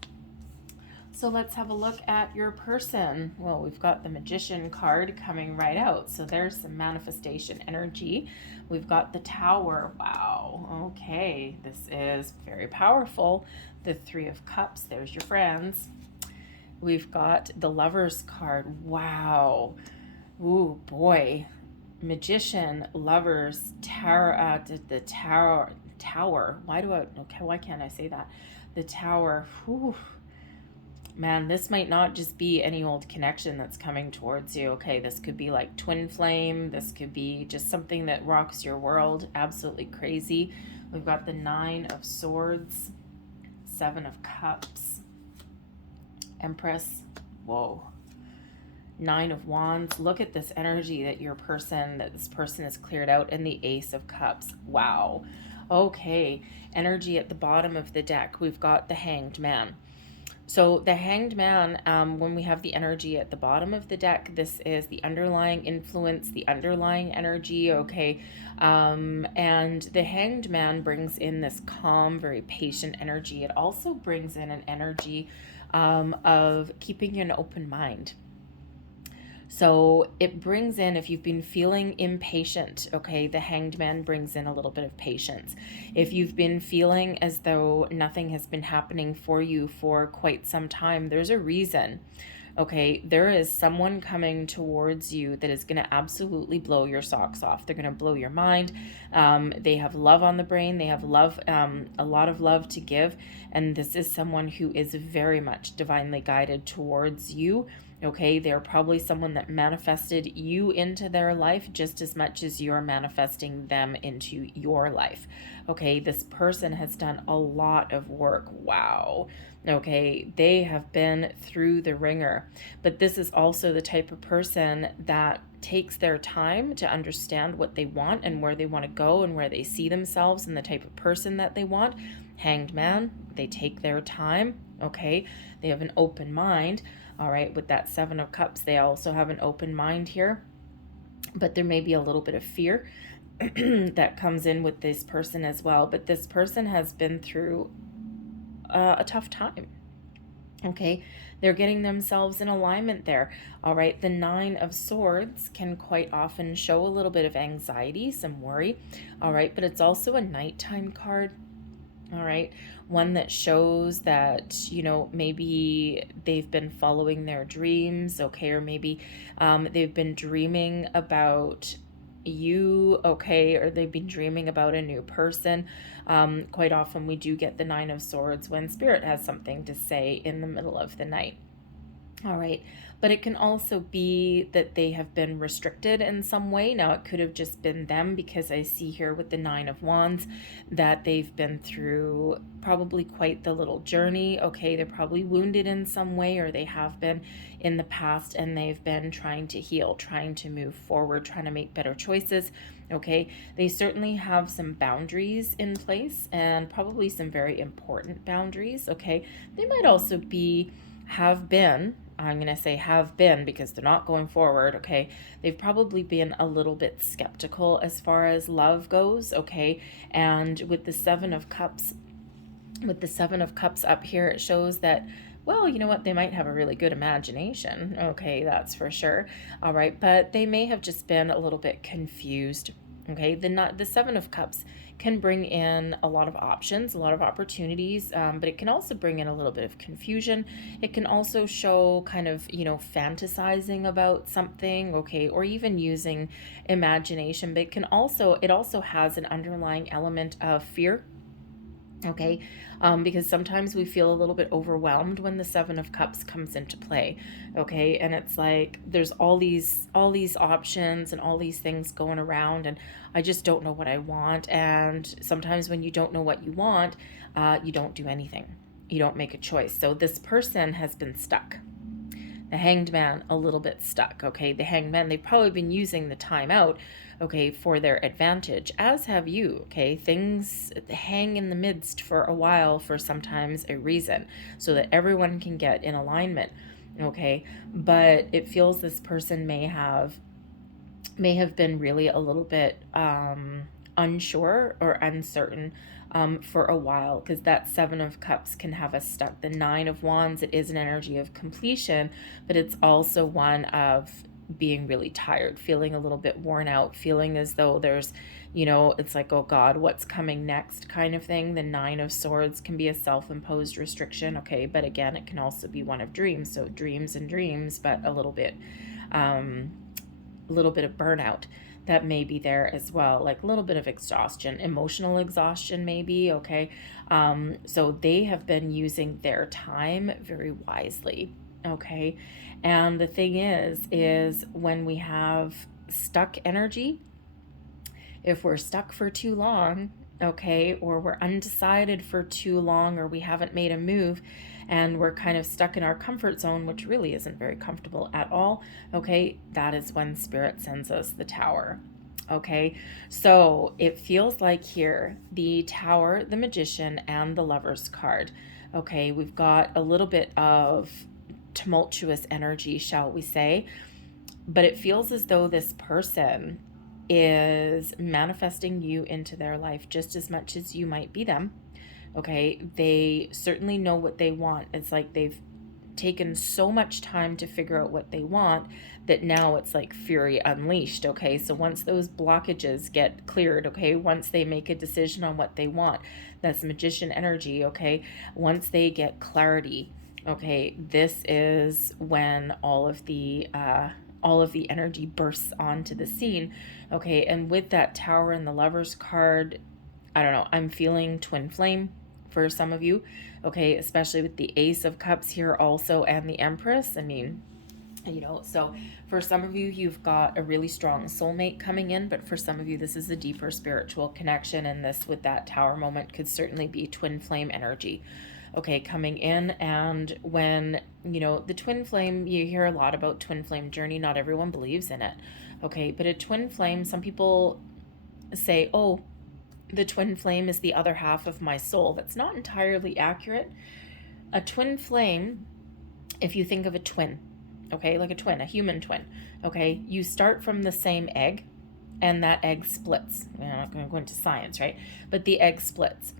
So let's have a look at your person. Well, we've got the Magician card coming right out. So there's some manifestation energy. We've got the Tower. Wow. Okay. This is very powerful. The Three of Cups. There's your friends. We've got the Lovers card. Wow. Ooh, boy. Magician, Lovers, Tower, the Tower. Why can't I say that? The Tower. Whew. Man, this might not just be any old connection that's coming towards you. Okay, this could be like twin flame. This could be just something that rocks your world. Absolutely crazy. We've got the Nine of Swords, Seven of Cups, Empress. Whoa. Nine of Wands. Look at this energy that this person has cleared out, and the Ace of Cups. Wow. Okay, energy at the bottom of the deck. We've got the Hanged Man. So the Hanged Man, when we have the energy at the bottom of the deck, this is the underlying influence, the underlying energy, okay? And the Hanged Man brings in this calm, very patient energy. It also brings in an energy of keeping an open mind. So it brings in, if you've been feeling impatient, okay, the Hanged Man brings in a little bit of patience. If you've been feeling as though nothing has been happening for you for quite some time, there's a reason. Okay, there is someone coming towards you that is going to absolutely blow your socks off. They're going to blow your mind. They have love on the brain. They have love, a lot of love to give. And this is someone who is very much divinely guided towards you. Okay, they're probably someone that manifested you into their life just as much as you're manifesting them into your life. Okay, this person has done a lot of work. Wow. Okay, they have been through the ringer. But this is also the type of person that takes their time to understand what they want and where they want to go and where they see themselves and the type of person that they want. Hanged Man, they take their time. Okay, they have an open mind. All right, with that Seven of Cups, they also have an open mind here. But there may be a little bit of fear that comes in with this person as well. But this person has been through a tough time. Okay, they're getting themselves in alignment there. All right, the Nine of Swords can quite often show a little bit of anxiety, some worry. All right, but it's also a nighttime card. All right, one that shows that, maybe they've been following their dreams, okay, or maybe they've been dreaming about you, okay, or they've been dreaming about a new person. Quite often we do get the Nine of Swords when Spirit has something to say in the middle of the night. All right, but it can also be that they have been restricted in some way. Now, it could have just been them, because I see here with the Nine of Wands that they've been through probably quite the little journey. Okay, they're probably wounded in some way, or they have been in the past, and they've been trying to heal, trying to move forward, trying to make better choices. Okay, they certainly have some boundaries in place, and probably some very important boundaries. Okay, they might also have been, I'm going to say have been because they're not going forward, okay? They've probably been a little bit skeptical as far as love goes, okay? And with the Seven of Cups, up here, it shows that, well, you know what? They might have a really good imagination, okay? That's for sure, all right? But they may have just been a little bit confused, okay? The Seven of Cups can bring in a lot of options, a lot of opportunities, but it can also bring in a little bit of confusion. It can also show kind of, fantasizing about something, okay, or even using imagination, but it also has an underlying element of fear. Okay, because sometimes we feel a little bit overwhelmed when the Seven of Cups comes into play. Okay, and it's like there's all these options and all these things going around, and I just don't know what I want. And sometimes when you don't know what you want, you don't do anything. You don't make a choice. So this person has been stuck. The Hanged Man, a little bit stuck. Okay, the Hanged Man, they've probably been using the time out, okay, for their advantage, as have you. Okay, things hang in the midst for a while for sometimes a reason, so that everyone can get in alignment. Okay, but it feels this person may have been really a little bit unsure or uncertain for a while, because that Seven of Cups can have us stuck. The Nine of Wands, it is an energy of completion, but it's also one of being really tired, feeling a little bit worn out, feeling as though there's, it's like, oh God, what's coming next kind of thing. The Nine of Swords can be a self-imposed restriction, okay, but again, it can also be one of dreams. So dreams and dreams, but a little bit of burnout that may be there as well, like a little bit of exhaustion, emotional exhaustion maybe, okay? So they have been using their time very wisely, okay? And the thing is when we have stuck energy, if we're stuck for too long, okay, or we're undecided for too long, or we haven't made a move, and we're kind of stuck in our comfort zone, which really isn't very comfortable at all, okay, that is when Spirit sends us the Tower. Okay, so it feels like here, the Tower, the Magician, and the Lover's card. Okay, we've got a little bit of tumultuous energy, shall we say, but it feels as though this person is manifesting you into their life just as much as you might be them. Okay, they certainly know what they want. It's like they've taken so much time to figure out what they want that now it's like fury unleashed. Okay, so once those blockages get cleared, okay, once they make a decision on what they want, that's Magician energy. Okay, once they get clarity, okay, this is when all of the energy bursts onto the scene. Okay, and with that Tower and the Lover's card, I don't know, I'm feeling twin flame for some of you, okay, especially with the Ace of Cups here also and the Empress. I mean, so for some of you, you've got a really strong soulmate coming in, but for some of you, this is a deeper spiritual connection, and this with that Tower moment could certainly be twin flame energy, okay, coming in. And when, the twin flame, you hear a lot about twin flame journey. Not everyone believes in it, okay, but a twin flame, some people say, oh, the twin flame is the other half of my soul. That's not entirely accurate. A twin flame, if you think of a twin, okay, like a twin, a human twin, okay, you start from the same egg, and that egg splits. I'm not going to go into science, right? But the egg splits,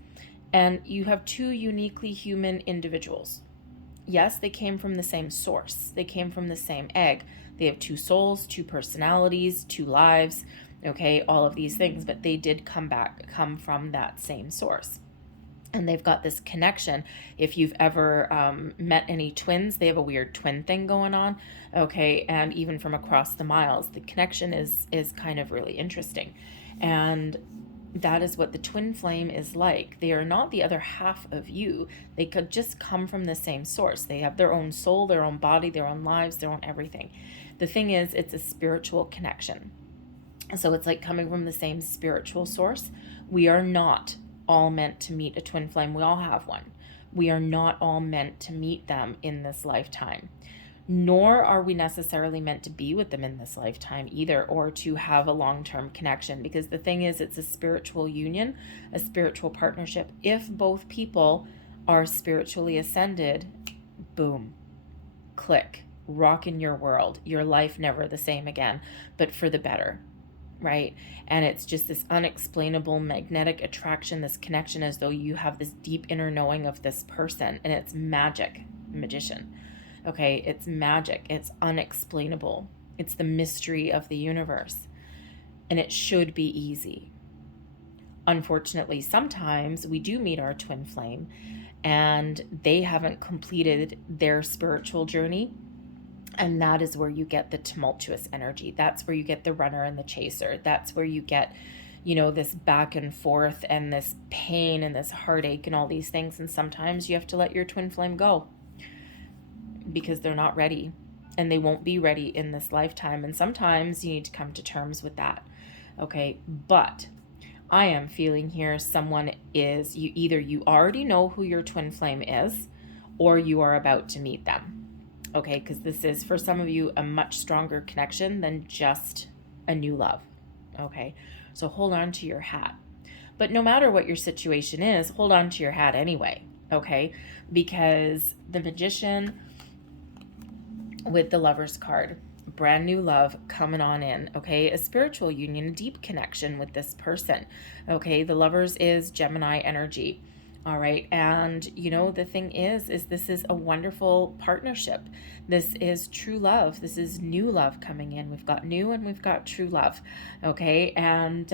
and you have two uniquely human individuals. Yes, they came from the same source. They came from the same egg. They have two souls, two personalities, two lives, okay, all of these things, but they did come from that same source. And they've got this connection. If you've ever met any twins, they have a weird twin thing going on, okay, and even from across the miles, the connection is kind of really interesting. And that is what the twin flame is like. They are not the other half of you. They could just come from the same source. They have their own soul, their own body, their own lives, their own everything. The thing is, it's a spiritual connection. So it's like coming from the same spiritual source. We are not all meant to meet a twin flame. We all have one. We are not all meant to meet them in this lifetime. Nor are we necessarily meant to be with them in this lifetime either, or to have a long-term connection, because the thing is, it's a spiritual union, a spiritual partnership. If both people are spiritually ascended, boom, click, rock in your world, your life never the same again, but for the better, right? And it's just this unexplainable magnetic attraction, this connection, as though you have this deep inner knowing of this person, and it's magic, Magician. Okay, it's magic, it's unexplainable, it's the mystery of the universe, and it should be easy. unfortunately, sometimes we do meet our twin flame and they haven't completed their spiritual journey. And that is where you get the tumultuous energy. That's where you get the runner and the chaser. That's where you get, this back and forth and this pain and this heartache and all these things. And sometimes you have to let your twin flame go because they're not ready and they won't be ready in this lifetime. And sometimes you need to come to terms with that. Okay. But I am feeling here someone is, you already know who your twin flame is, or you are about to meet them. Okay, because this is, for some of you, a much stronger connection than just a new love. Okay, so hold on to your hat. But no matter what your situation is, hold on to your hat anyway. Okay, because the Magician with the Lover's card, brand new love coming on in. Okay, a spiritual union, a deep connection with this person. Okay, the Lovers is Gemini energy. All right. And, the thing is this is a wonderful partnership. This is true love. This is new love coming in. We've got new and we've got true love. Okay. And,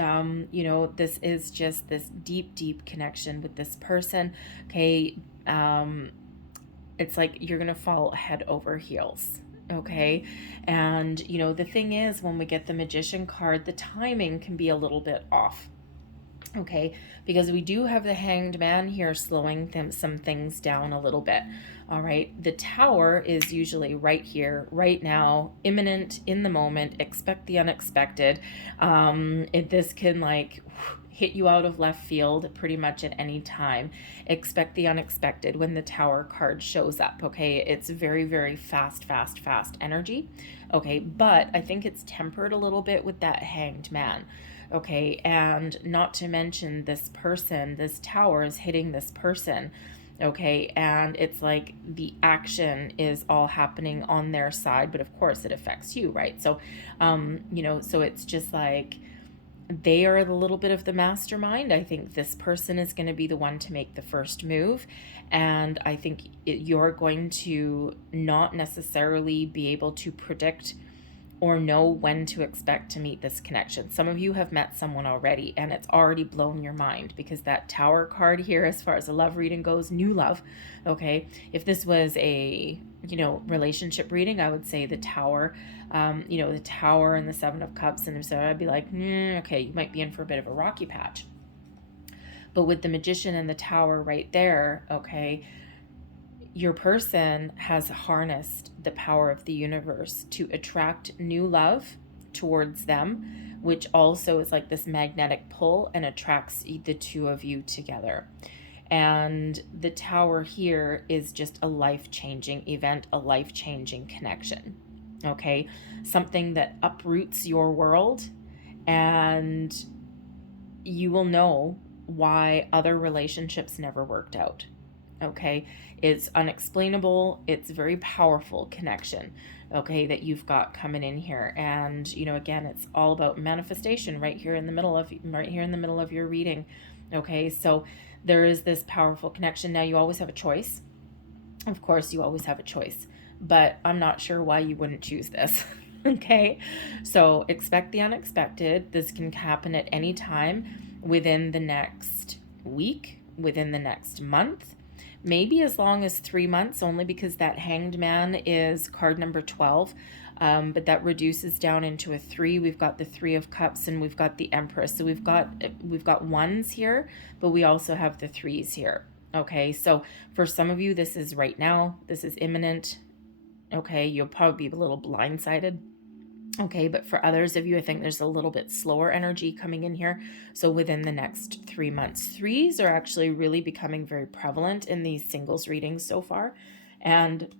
this is just this deep, deep connection with this person. Okay. It's like you're going to fall head over heels. Okay. And, the thing is, when we get the Magician card, the timing can be a little bit off. Okay, because we do have the Hanged Man here slowing some things down a little bit. All right, the Tower is usually right here, right now, imminent, in the moment. Expect the unexpected. This can hit you out of left field pretty much at any time. Expect the unexpected when the Tower card shows up. Okay, it's very, very fast energy. Okay, but I think it's tempered a little bit with that Hanged Man. Okay, and not to mention this Tower is hitting this person. Okay, and it's like the action is all happening on their side, but of course it affects you, right? So, so it's just like they are a little bit of the mastermind. I think this person is going to be the one to make the first move. And I think you're going to not necessarily be able to predict or know when to expect to meet this connection. Some of you have met someone already and it's already blown your mind, because that Tower card here, as far as a love reading goes, new love. Okay, if this was a relationship reading, I would say the Tower, the Tower and the Seven of Cups, and so I'd be like, okay, you might be in for a bit of a rocky patch. But with the Magician and the Tower right there, okay, your person has harnessed the power of the universe to attract new love towards them, which also is like this magnetic pull and attracts the two of you together. And the Tower here is just a life-changing event, a life-changing connection. Okay, something that uproots your world, and you will know why other relationships never worked out. Okay, it's unexplainable. It's a very powerful connection, okay, that you've got coming in here. And again, it's all about manifestation right here in the middle of your reading. Okay, so there is this powerful connection. Now, you always have a choice. Of course, you always have a choice, but I'm not sure why you wouldn't choose this. Okay, so expect the unexpected. This can happen at any time within the next week, within the next month, maybe as long as 3 months, only because that Hanged Man is card number 12. But that reduces down into a 3. We've got the 3 of Cups and we've got the Empress. So we've got ones here, but we also have the 3s here. Okay, so for some of you, this is right now. This is imminent. Okay, you'll probably be a little blindsided. Okay, but for others of you, I think there's a little bit slower energy coming in here. So within the next 3 months, 3s are actually really becoming very prevalent in these singles readings so far. And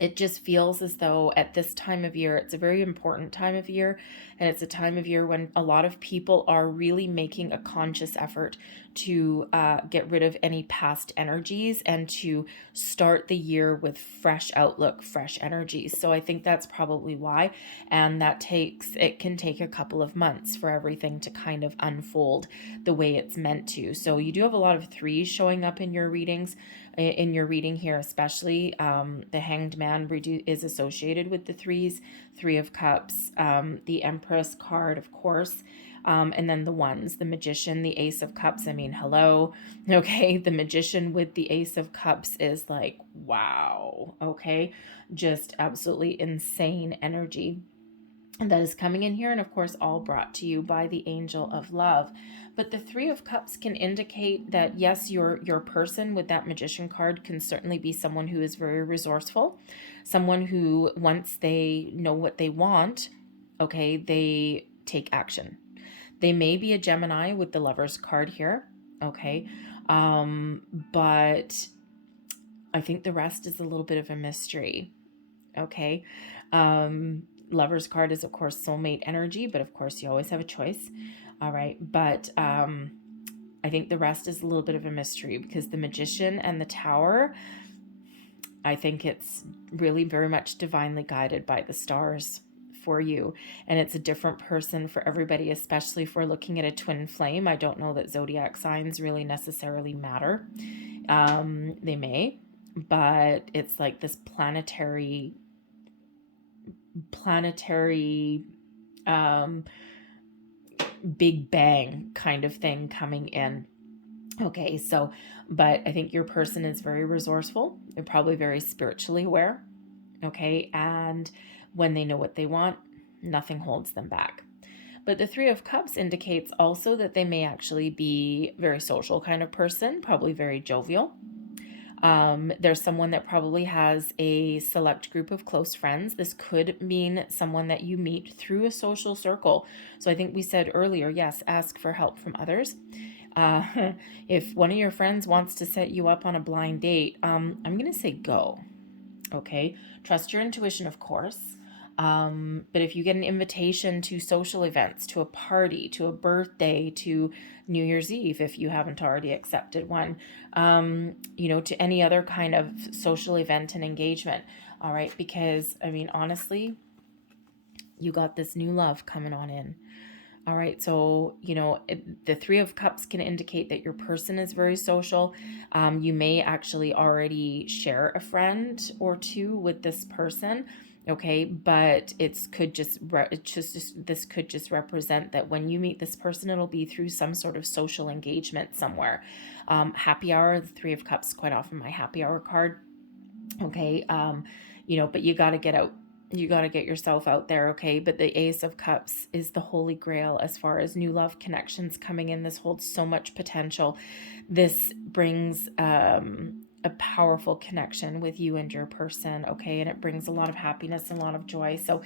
it just feels as though at this time of year, it's a very important time of year, and it's a time of year when a lot of people are really making a conscious effort to get rid of any past energies and to start the year with fresh outlook, fresh energies. So I think that's probably why, and it can take a couple of months for everything to kind of unfold the way it's meant to. So you do have a lot of 3s showing up in your readings. In your reading here, especially, the Hanged Man is associated with the 3s, 3 of Cups, the Empress card, of course, And then the ones, the Magician, the Ace of Cups. I mean, hello. Okay. The Magician with the Ace of Cups is like, wow. Okay. Just absolutely insane energy that is coming in here, and of course all brought to you by the Angel of Love. But the Three of Cups can indicate that yes, your person with that Magician card can certainly be someone who is very resourceful, someone who once they know what they want, okay, they take action. They may be a Gemini with the Lover's card here, okay, but I think the rest is a little bit of a mystery, okay. Lover's card is, of course, soulmate energy, but of course, you always have a choice. All right. But I think the rest is a little bit of a mystery because the Magician and the Tower, I think it's really very much divinely guided by the stars for you. And it's a different person for everybody, especially if we're looking at a twin flame. I don't know that zodiac signs really necessarily matter. They may, but it's like this planetary big bang kind of thing coming in. Okay, so, but I think your person is very resourceful. They're probably very spiritually aware. Okay, and when they know what they want, nothing holds them back. But the Three of Cups indicates also that they may actually be very social kind of person, probably very jovial. There's someone that probably has a select group of close friends. This could mean someone that you meet through a social circle. So I think we said earlier, yes, ask for help from others. If one of your friends wants to set you up on a blind date, I'm going to say go. Okay. Trust your intuition, of course. But if you get an invitation to social events, to a party, to a birthday, to New Year's Eve, if you haven't already accepted one, to any other kind of social event and engagement. All right. Because I mean, honestly, you got this new love coming on in. All right. So, the Three of Cups can indicate that your person is very social. You may actually already share a friend or two with this person. Okay. But this could just represent that when you meet this person, it'll be through some sort of social engagement somewhere. Happy hour, the Three of Cups, quite often my happy hour card. Okay. But you got to get out. You got to get yourself out there, okay? But the Ace of Cups is the holy grail as far as new love connections coming in. This holds so much potential. This brings a powerful connection with you and your person, okay? And it brings a lot of happiness and a lot of joy. So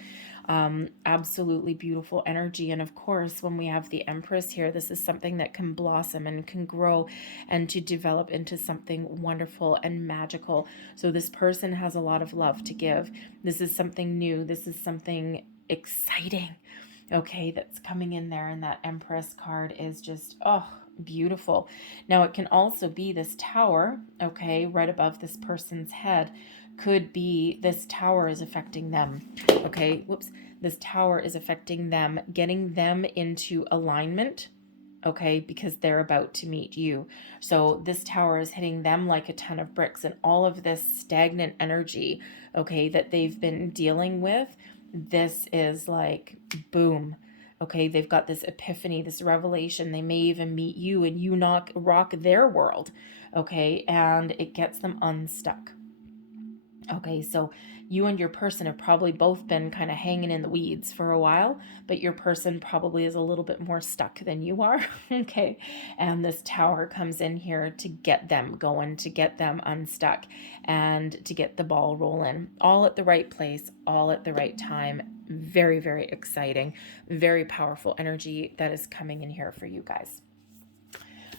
absolutely beautiful energy. And of course, when we have the Empress here, this is something that can blossom and can grow and to develop into something wonderful and magical. So this person has a lot of love to give. This is something new. This is something exciting, okay, that's coming in there. And that Empress card is just, beautiful. Now it can also be this Tower, okay, right above this person's head. Could be this Tower is affecting them. Okay, whoops. This Tower is affecting them, getting them into alignment, okay, because they're about to meet you. So this Tower is hitting them like a ton of bricks, and all of this stagnant energy, okay, that they've been dealing with, this is like, boom. Okay, they've got this epiphany, this revelation. They may even meet you and you rock their world, okay, and it gets them unstuck. Okay, so you and your person have probably both been kind of hanging in the weeds for a while, but your person probably is a little bit more stuck than you are. Okay, and this Tower comes in here to get them going, to get them unstuck, and to get the ball rolling, all at the right place, all at the right time. Very, very exciting, very powerful energy that is coming in here for you guys.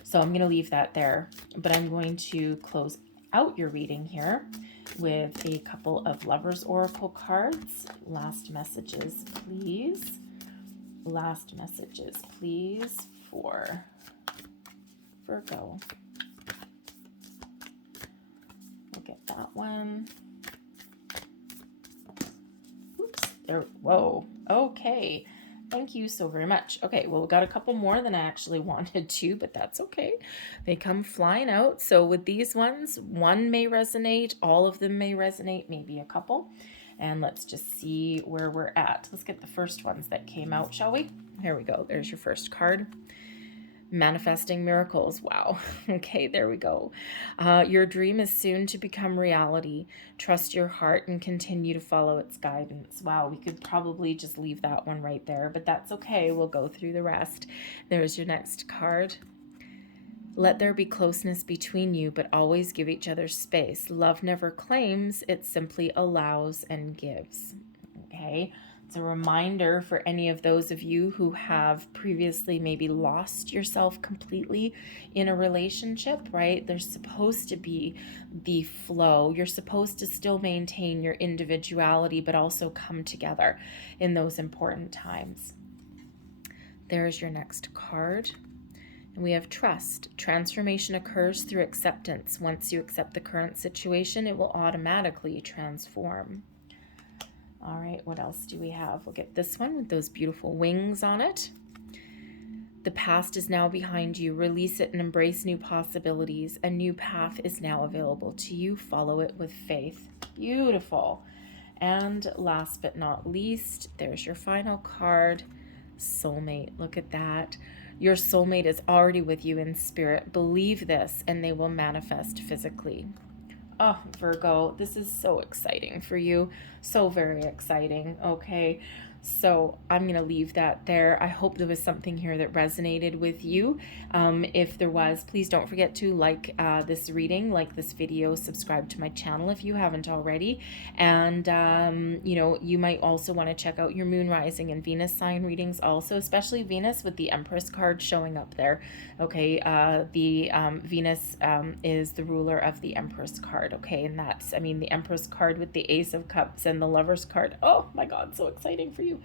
So I'm going to leave that there, but I'm going to close out your reading here with a couple of Lovers Oracle cards. Last messages, please. Last messages, please, for Virgo. We'll get that one. Oops. There. Whoa. Okay. Thank you so very much. Okay, well, we got a couple more than I actually wanted to, but that's okay. They come flying out. So with these ones, one may resonate, all of them may resonate, maybe a couple. And let's just see where we're at. Let's get the first ones that came out, shall we? Here we go. There's your first card. Manifesting miracles. Wow. Okay, there we go. Your dream is soon to become reality. Trust your heart and continue to follow its guidance. Wow, we could probably just leave that one right there, but that's okay. We'll go through the rest. There's your next card. Let there be closeness between you, but always give each other space. Love never claims, it simply allows and gives. Okay. It's a reminder for any of those of you who have previously maybe lost yourself completely in a relationship, right? There's supposed to be the flow. You're supposed to still maintain your individuality, but also come together in those important times. There's your next card. And we have trust. Transformation occurs through acceptance. Once you accept the current situation, it will automatically transform. All right, what else do we have? We'll get this one with those beautiful wings on it. The past is now behind you. Release it and embrace new possibilities. A new path is now available to you. Follow it with faith. Beautiful. And last but not least, there's your final card, soulmate. Look at that. Your soulmate is already with you in spirit. Believe this and they will manifest physically. Oh, Virgo, this is so exciting for you. So very exciting. Okay, so I'm going to leave that there. I hope there was something here that resonated with you. If there was, please don't forget to like this reading, like this video, subscribe to my channel if you haven't already. And, you know, you might also want to check out your moon rising and Venus sign readings also, especially Venus with the Empress card showing up there. Okay, the Venus is the ruler of the Empress card. Okay, and that's, I mean, the Empress card with the Ace of Cups and the Lovers card. Oh my God, so exciting for you.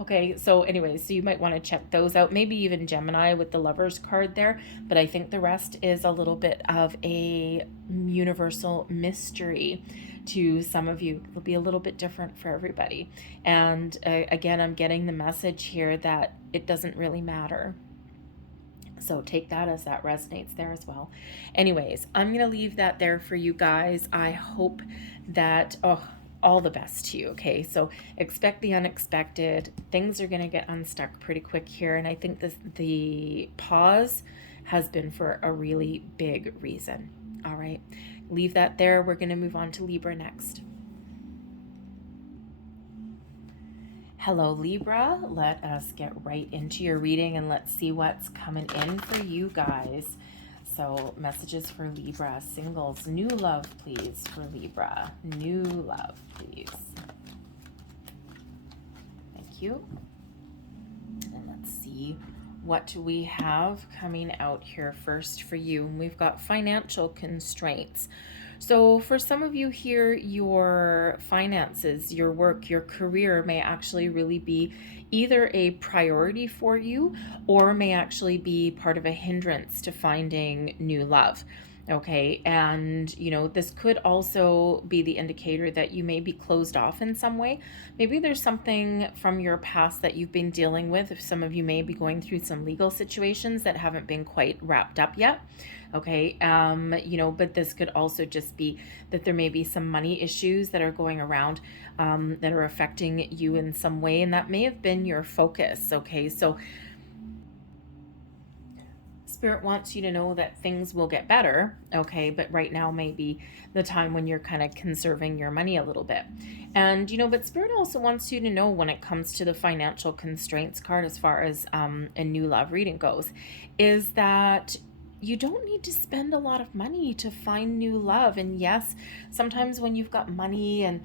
Okay, so anyways, so you might want to check those out, maybe even Gemini with the Lovers card there, but I think the rest is a little bit of a universal mystery to some of you. It'll be a little bit different for everybody. And again, I'm getting the message here that it doesn't really matter. So take that as that resonates there as well. Anyways, I'm going to leave that there for you guys. I hope that, all the best to you. Okay, so expect the unexpected. Things are going to get unstuck pretty quick here. And I think the pause has been for a really big reason. All right, leave that there. We're going to move on to Libra next. Hello, Libra. Let us get right into your reading and let's see what's coming in for you guys. So messages for Libra, singles, new love, please, for Libra. New love, please. Thank you. And let's see what we have coming out here first for you. We've got financial constraints. So for some of you here, your finances, your work, your career may actually really be either a priority for you or may actually be part of a hindrance to finding new love. Okay, and you know, this could also be the indicator that you may be closed off in some way. Maybe there's something from your past that you've been dealing with. If some of you may be going through some legal situations that haven't been quite wrapped up yet. Okay, you know, but this could also just be that there may be some money issues that are going around that are affecting you in some way, and that may have been your focus. Okay, so Spirit wants you to know that things will get better, okay, but right now may be the time when you're kind of conserving your money a little bit. And, you know, but Spirit also wants you to know when it comes to the financial constraints card as far as a new love reading goes, is that you don't need to spend a lot of money to find new love. And yes, sometimes when you've got money and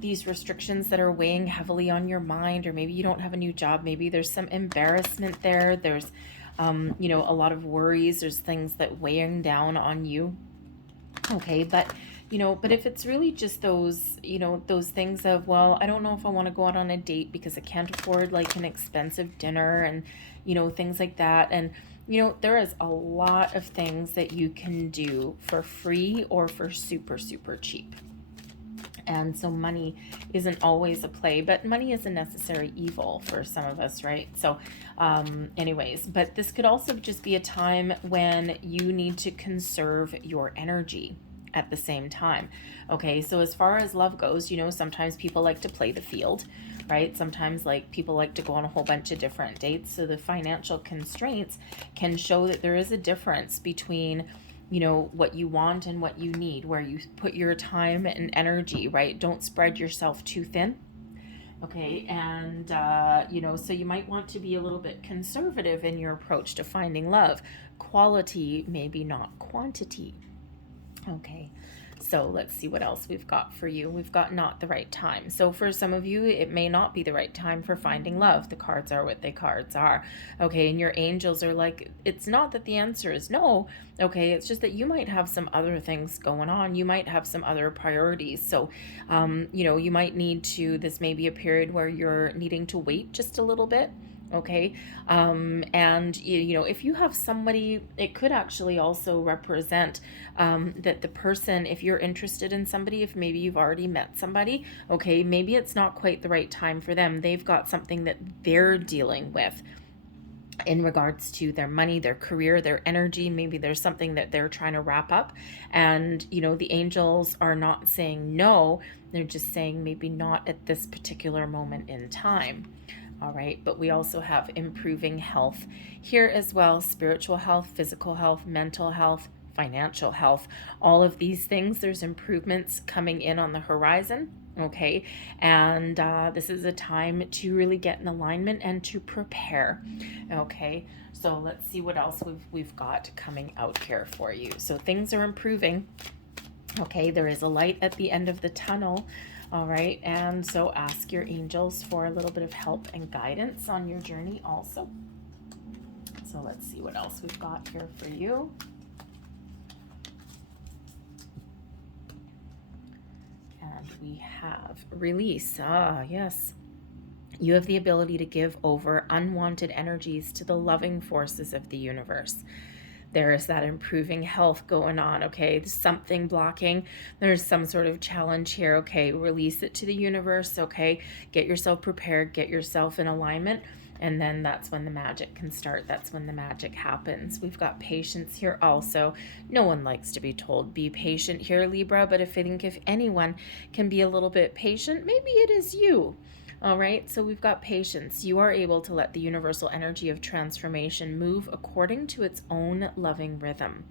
these restrictions that are weighing heavily on your mind, or maybe you don't have a new job, maybe there's some embarrassment there, there's you know, a lot of worries, there's things that weighing down on you. Okay, but you know, but if it's really just those, you know, those things of, well, I don't know if I want to go out on a date because I can't afford like an expensive dinner and, you know, things like that. And, you know, there is a lot of things that you can do for free or for super, super cheap. And so money isn't always a play, but money is a necessary evil for some of us, right? So anyways, but this could also just be a time when you need to conserve your energy. at the same time. Okay, so as far as love goes, you know, sometimes people like to play the field, right? Sometimes like people like to go on a whole bunch of different dates. So the financial constraints can show that there is a difference between, you know, what you want and what you need, where you put your time and energy, right? Don't spread yourself too thin. Okay, and you know, so you might want to be a little bit conservative in your approach to finding love. Quality, maybe not quantity. Okay, so let's see what else we've got for you. We've got not the right time. So for some of you, it may not be the right time for finding love. The cards are what the cards are. Okay, and your angels are like, it's not that the answer is no. Okay, it's just that you might have some other things going on. You might have some other priorities. So, you know, you might need to, this may be a period where you're needing to wait just a little bit. Okay, and you know, if you have somebody, it could actually also represent that the person, if you're interested in somebody, if maybe you've already met somebody, okay, maybe it's not quite the right time for them. They've got something that they're dealing with in regards to their money, their career, their energy. Maybe there's something that they're trying to wrap up, and you know, the angels are not saying no, they're just saying maybe not at this particular moment in time. All right, but we also have improving health here as well. Spiritual health, physical health, mental health, financial health, all of these things, there's improvements coming in on the horizon. Okay, and this is a time to really get in alignment and to prepare. Okay, so let's see what else we've got coming out here for you. So things are improving. Okay, there is a light at the end of the tunnel. All right, and so ask your angels for a little bit of help and guidance on your journey also. So let's see what else we've got here for you. And we have release. Ah, yes. You have the ability to give over unwanted energies to the loving forces of the universe. There is that improving health going on, okay? There's something blocking. There's some sort of challenge here, okay? Release it to the universe, okay? Get yourself prepared, get yourself in alignment, and then that's when the magic can start. That's when the magic happens. We've got patience here also. No one likes to be told, be patient here, Libra, but I think if anyone can be a little bit patient, maybe it is you. All right, so we've got patience. You are able to let the universal energy of transformation move according to its own loving rhythm.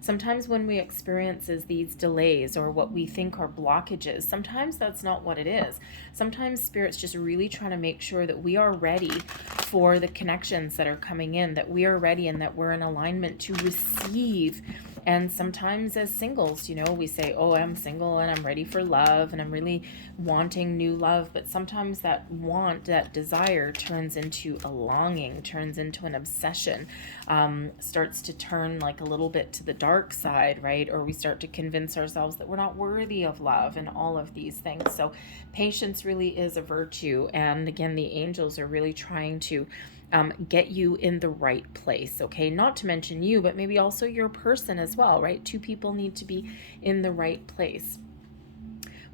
Sometimes when we experience these delays or what we think are blockages, sometimes that's not what it is. Sometimes Spirit's just really trying to make sure that we are ready for the connections that are coming in, that we are ready and that we're in alignment to receive. And sometimes as singles, you know, we say, oh, I'm single and I'm ready for love and I'm really wanting new love. But sometimes that want, that desire turns into a longing, turns into an obsession, starts to turn like a little bit to the dark side, right? Or we start to convince ourselves that we're not worthy of love and all of these things. So patience really is a virtue. And again, the angels are really trying to get you in the right place, okay? Not to mention you, but maybe also your person as well, right? Two people need to be in the right place.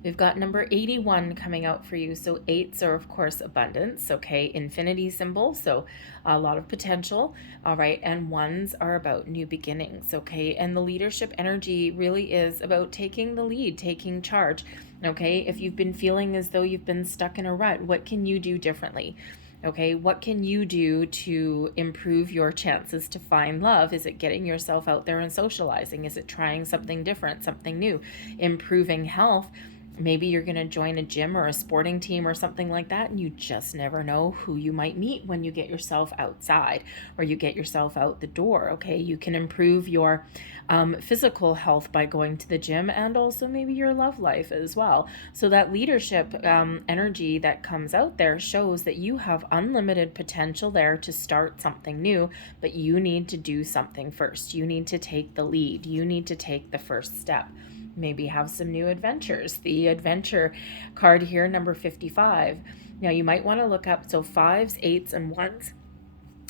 We've got number 81 coming out for you. So 8s are, of course, abundance, okay? Infinity symbol, so a lot of potential, all right? And 1s are about new beginnings, okay? And the leadership energy really is about taking the lead, taking charge, okay? If you've been feeling as though you've been stuck in a rut, what can you do differently? Okay, what can you do to improve your chances to find love? Is it getting yourself out there and socializing? Is it trying something different, something new? Improving health? Maybe you're going to join a gym or a sporting team or something like that, and you just never know who you might meet when you get yourself outside or you get yourself out the door, okay? You can improve your physical health by going to the gym and also maybe your love life as well. So that leadership energy that comes out there shows that you have unlimited potential there to start something new, but you need to do something first. You need to take the lead. You need to take the first step. Maybe have some new adventures. The adventure card here, number 55. Now you might want to look up, so 5s, 8s, and 1s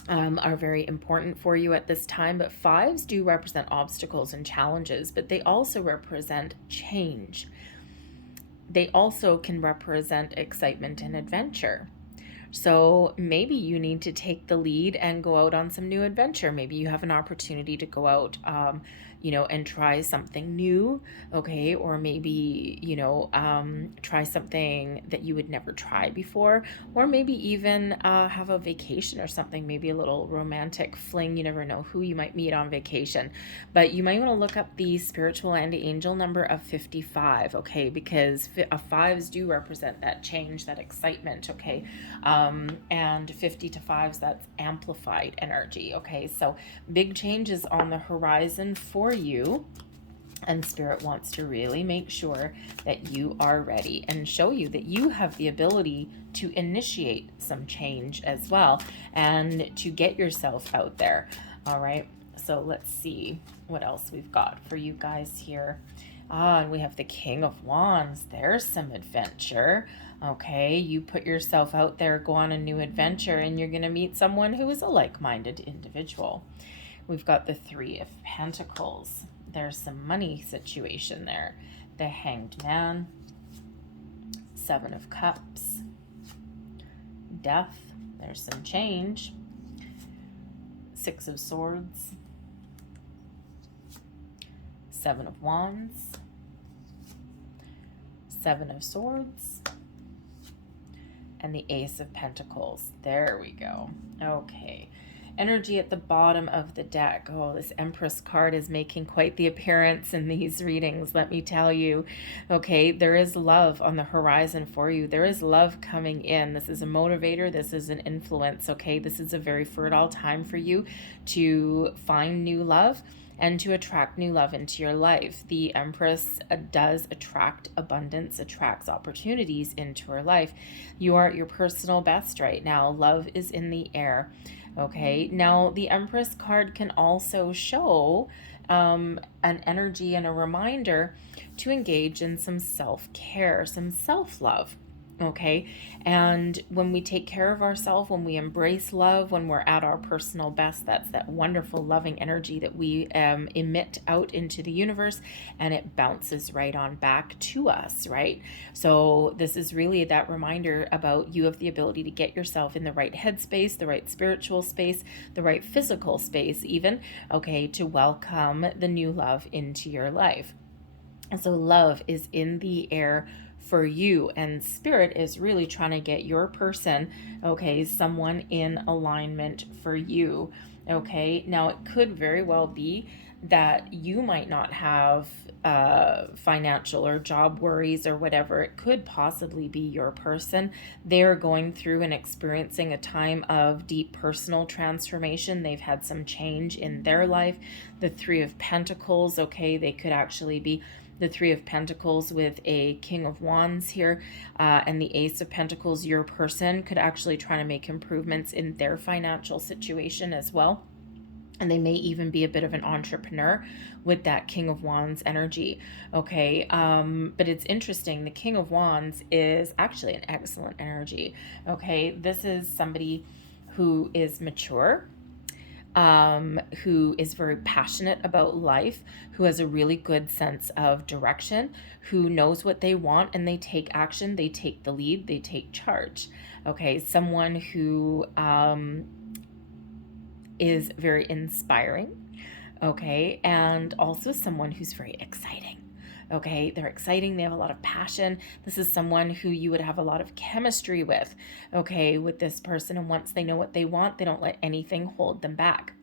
are very important for you at this time, but 5s do represent obstacles and challenges, but they also represent change. They also can represent excitement and adventure, So maybe you need to take the lead and go out on some new adventure. Maybe you have an opportunity to go out, and try something new, okay? Or maybe, try something that you would never try before, or maybe even have a vacation or something, maybe a little romantic fling. You never know who you might meet on vacation. But you might want to look up the spiritual and angel number of 55, okay? Because fives do represent that change, that excitement, okay? And 50 to fives, that's amplified energy, okay? So big changes on the horizon for you. And Spirit wants to really make sure that you are ready and show you that you have the ability to initiate some change as well and to get yourself out there. All right. So let's see what else we've got for you guys here. And we have the King of Wands. There's some adventure. Okay, you put yourself out there, go on a new adventure, and you're going to meet someone who is a like-minded individual. We've got the Three of Pentacles. There's some money situation there. The Hanged Man, Seven of Cups, Death. There's some change. Six of Swords, Seven of Wands, Seven of Swords, and the Ace of Pentacles. There we go. Okay. Energy at the bottom of the deck. Oh, this Empress card is making quite the appearance in these readings, let me tell you. Okay, there is love on the horizon for you. There is love coming in. This is a motivator. This is an influence, okay? This is a very fertile time for you to find new love and to attract new love into your life. The Empress does attract abundance, attracts opportunities into her life. You are at your personal best right now. Love is in the air. Okay, now the Empress card can also show an energy and a reminder to engage in some self-care, some self-love. Okay, and when we take care of ourselves, when we embrace love, when we're at our personal best, that's that wonderful loving energy that we emit out into the universe, and it bounces right on back to us, right? So this is really that reminder about you have the ability to get yourself in the right headspace, the right spiritual space, the right physical space even, okay, to welcome the new love into your life. And so love is in the air for you, and Spirit is really trying to get your person, okay, someone in alignment for you. Okay, now it could very well be that you might not have financial or job worries or whatever. It could possibly be your person. They're going through and experiencing a time of deep personal transformation. They've had some change in their life. The Three of Pentacles, okay, they could actually be the Three of Pentacles with a King of Wands here, and the Ace of Pentacles. Your person could actually try to make improvements in their financial situation as well. And they may even be a bit of an entrepreneur with that King of Wands energy, okay? But it's interesting. The King of Wands is actually an excellent energy, okay? This is somebody who is mature, who is very passionate about life, who has a really good sense of direction, who knows what they want, and they take action, they take the lead, they take charge. Okay, someone who is very inspiring, okay, and also someone who's very exciting. Okay, they're exciting, they have a lot of passion. This is someone who you would have a lot of chemistry with, okay, with this person. And once they know what they want, they don't let anything hold them back.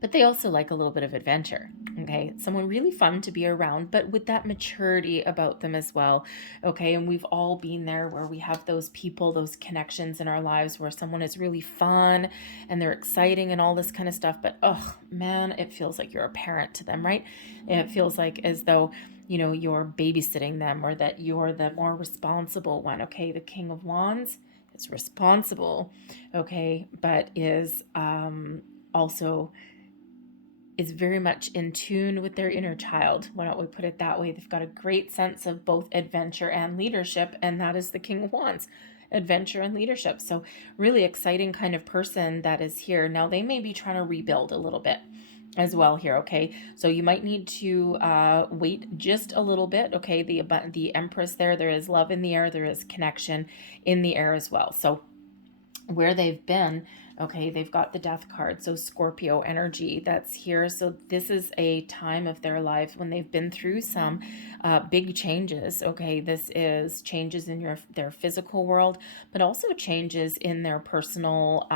But they also like a little bit of adventure, okay? Someone really fun to be around, but with that maturity about them as well, okay? And we've all been there where we have those people, those connections in our lives where someone is really fun and they're exciting and all this kind of stuff, but oh man, it feels like you're a parent to them, right? It feels like as though, you know, you're babysitting them, or that you're the more responsible one, okay? The King of Wands is responsible, okay, but is also is very much in tune with their inner child. Why don't we put it that way? They've got a great sense of both adventure and leadership, and that is the King of Wands, adventure and leadership. So really exciting kind of person that is here. Now they may be trying to rebuild a little bit as well here, okay? So you might need to wait just a little bit, okay? The Empress there is love in the air, there is connection in the air as well. So where they've been. Okay, they've got the death card, so Scorpio energy that's here. So this is a time of their life when they've been through some big changes. Okay, this is changes in their physical world, but also changes in their personal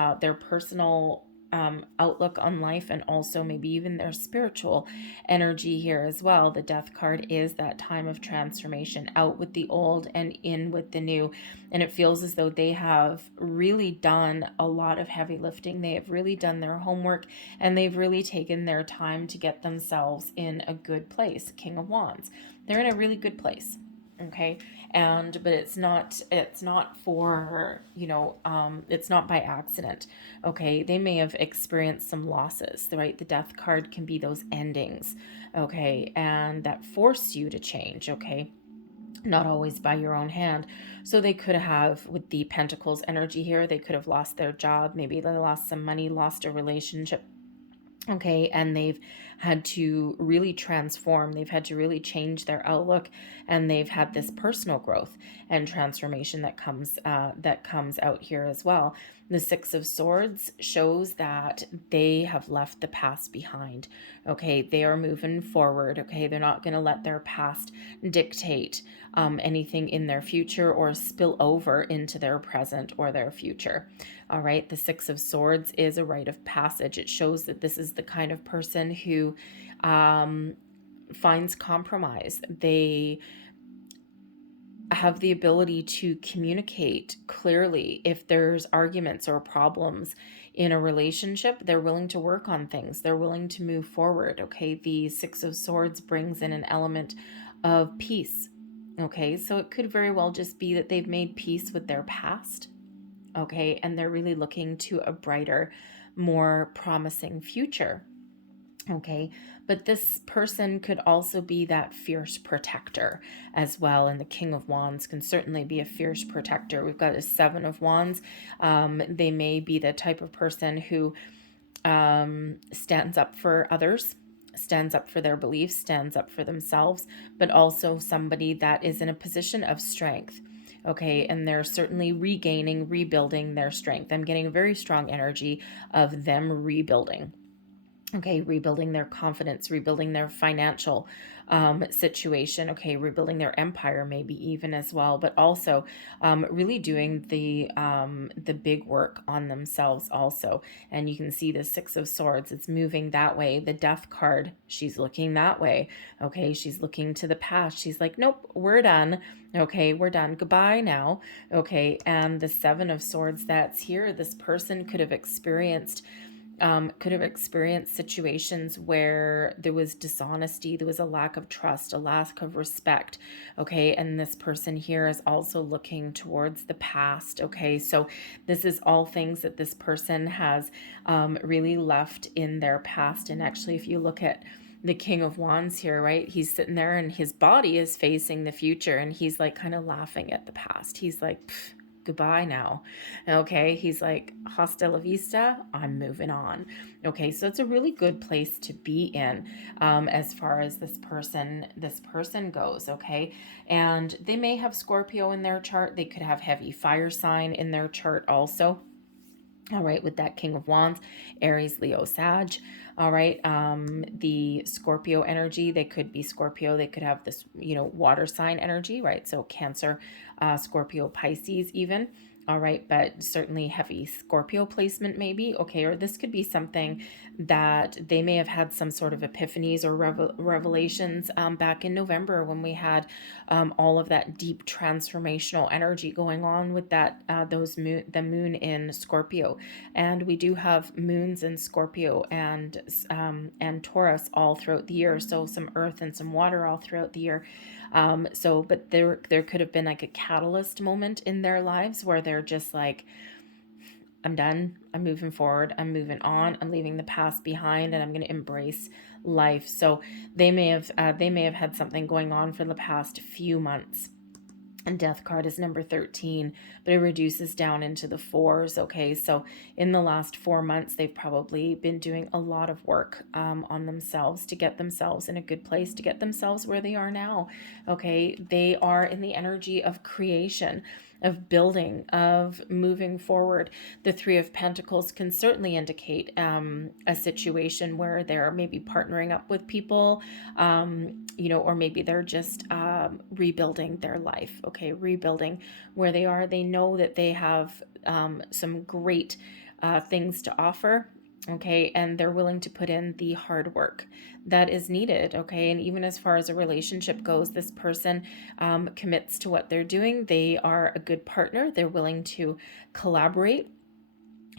outlook on life, and also maybe even their spiritual energy here as well. The death card is that time of transformation, out with the old and in with the new. And it feels as though they have really done a lot of heavy lifting. They have really done their homework, and they've really taken their time to get themselves in a good place. King of Wands, they're in a really good place. Okay, but it's not for, it's not by accident. Okay, they may have experienced some losses, right? The death card can be those endings, okay, and that force you to change. Okay, not always by your own hand. So they could have, with the Pentacles energy here, they could have lost their job, maybe they lost some money, lost a relationship. Okay, and they've had to really transform. They've had to really change their outlook, and they've had this personal growth and transformation that comes out here as well. The Six of Swords shows that they have left the past behind. Okay, they are moving forward. Okay, they're not going to let their past dictate anything in their future or spill over into their present or their future. All right, the Six of Swords is a rite of passage. It shows that this is the kind of person who finds compromise. They have the ability to communicate clearly. If there's arguments or problems in a relationship, they're willing to work on things. They're willing to move forward. Okay, the Six of Swords brings in an element of peace. Okay, so it could very well just be that they've made peace with their past. Okay, and they're really looking to a brighter, more promising future. Okay, but this person could also be that fierce protector as well, and the King of Wands can certainly be a fierce protector. We've got a Seven of Wands. They may be the type of person who stands up for others, stands up for their beliefs, stands up for themselves, but also somebody that is in a position of strength. Okay, and they're certainly rebuilding their strength. I'm getting a very strong energy of them rebuilding. Okay, rebuilding their confidence, rebuilding their financial situation. Okay, rebuilding their empire, maybe even as well, but also really doing the big work on themselves also. And you can see the Six of Swords. It's moving that way. The Death card, she's looking that way. Okay, she's looking to the past. She's like, nope, we're done. Okay, we're done. Goodbye now. Okay, and the Seven of Swords that's here. This person could have experienced situations where there was dishonesty, there was a lack of trust, a lack of respect. Okay, and this person here is also looking towards the past. Okay, so this is all things that this person has really left in their past. And actually, if you look at the King of Wands here, right, he's sitting there and his body is facing the future, and he's like kind of laughing at the past. He's like, goodbye now. Okay, he's like, hasta la vista, I'm moving on. Okay, so it's a really good place to be in as far as this person goes. Okay, and they may have Scorpio in their chart. They could have heavy fire sign in their chart also. All right, with that King of Wands, Aries, Leo, Sag. All right, the Scorpio energy, they could be Scorpio. They could have this, water sign energy, right? So Cancer, Scorpio, Pisces even. All right, but certainly heavy Scorpio placement maybe. Okay, or this could be something that they may have had some sort of epiphanies or revelations back in November when we had all of that deep transformational energy going on with that the moon in Scorpio. And we do have moons in Scorpio and Taurus all throughout the year. So some earth and some water all throughout the year. But there could have been like a catalyst moment in their lives where they're just like, I'm done. I'm moving forward. I'm moving on. I'm leaving the past behind, and I'm going to embrace life. So they may have had something going on for the past few months. And Death card is number 13, but it reduces down into the 4s. Okay, so in the last 4 months, they've probably been doing a lot of work on themselves to get themselves in a good place, to get themselves where they are now. Okay, they are in the energy of creation. building, of moving forward. The Three of Pentacles can certainly indicate a situation where they're maybe partnering up with people, or maybe they're just rebuilding their life, okay, rebuilding where they are. They know that they have some great things to offer, okay, and they're willing to put in the hard work that is needed, okay. And even as far as a relationship goes, this person commits to what they're doing. They are a good partner. They're willing to collaborate,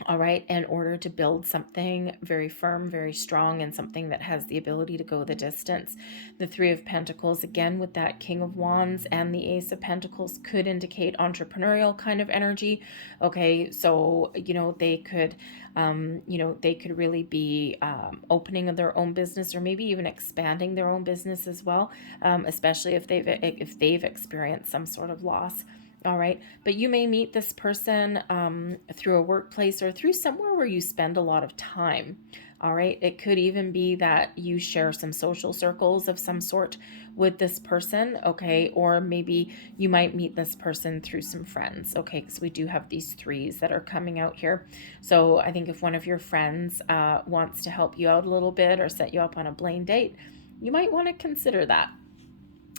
all right, in order to build something very firm, very strong, and something that has the ability to go the distance. The Three of Pentacles, again, with that King of Wands and the Ace of Pentacles, could indicate entrepreneurial kind of energy. Okay, so, they could, they could really be opening their own business, or maybe even expanding their own business as well, especially if they've experienced some sort of loss. All right. But you may meet this person through a workplace or through somewhere where you spend a lot of time. All right. It could even be that you share some social circles of some sort with this person. Okay. Or maybe you might meet this person through some friends. Okay. Because we do have these threes that are coming out here. So I think if one of your friends wants to help you out a little bit or set you up on a blind date, you might want to consider that.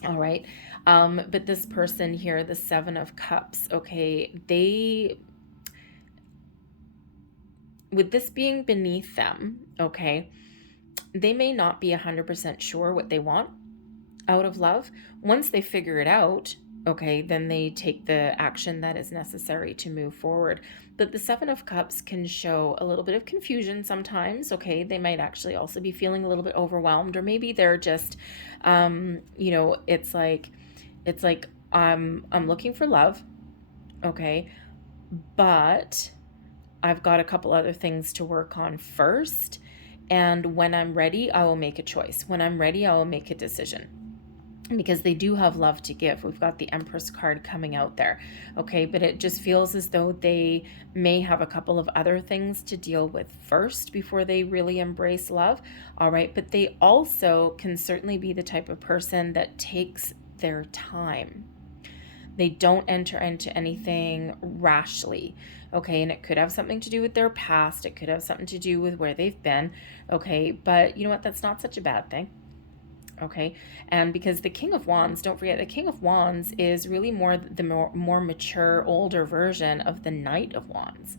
All right. But this person here, the Seven of Cups, okay, with this being beneath them, okay, they may not be 100% sure what they want out of love. Once they figure it out, okay, then they take the action that is necessary to move forward. But the Seven of Cups can show a little bit of confusion sometimes, okay? They might actually also be feeling a little bit overwhelmed, or maybe they're just, it's like I'm looking for love, okay, but I've got a couple other things to work on first, and when I'm ready, I will make a choice. When I'm ready, I will make a decision, because they do have love to give. We've got the Empress card coming out there, okay, but it just feels as though they may have a couple of other things to deal with first before they really embrace love. All right, but they also can certainly be the type of person that takes their time. They don't enter into anything rashly, okay? And it could have something to do with their past. It could have something to do with where they've been, okay? But you know what? That's not such a bad thing, okay? And because the King of Wands, don't forget, the King of Wands is really the more mature, older version of the Knight of Wands.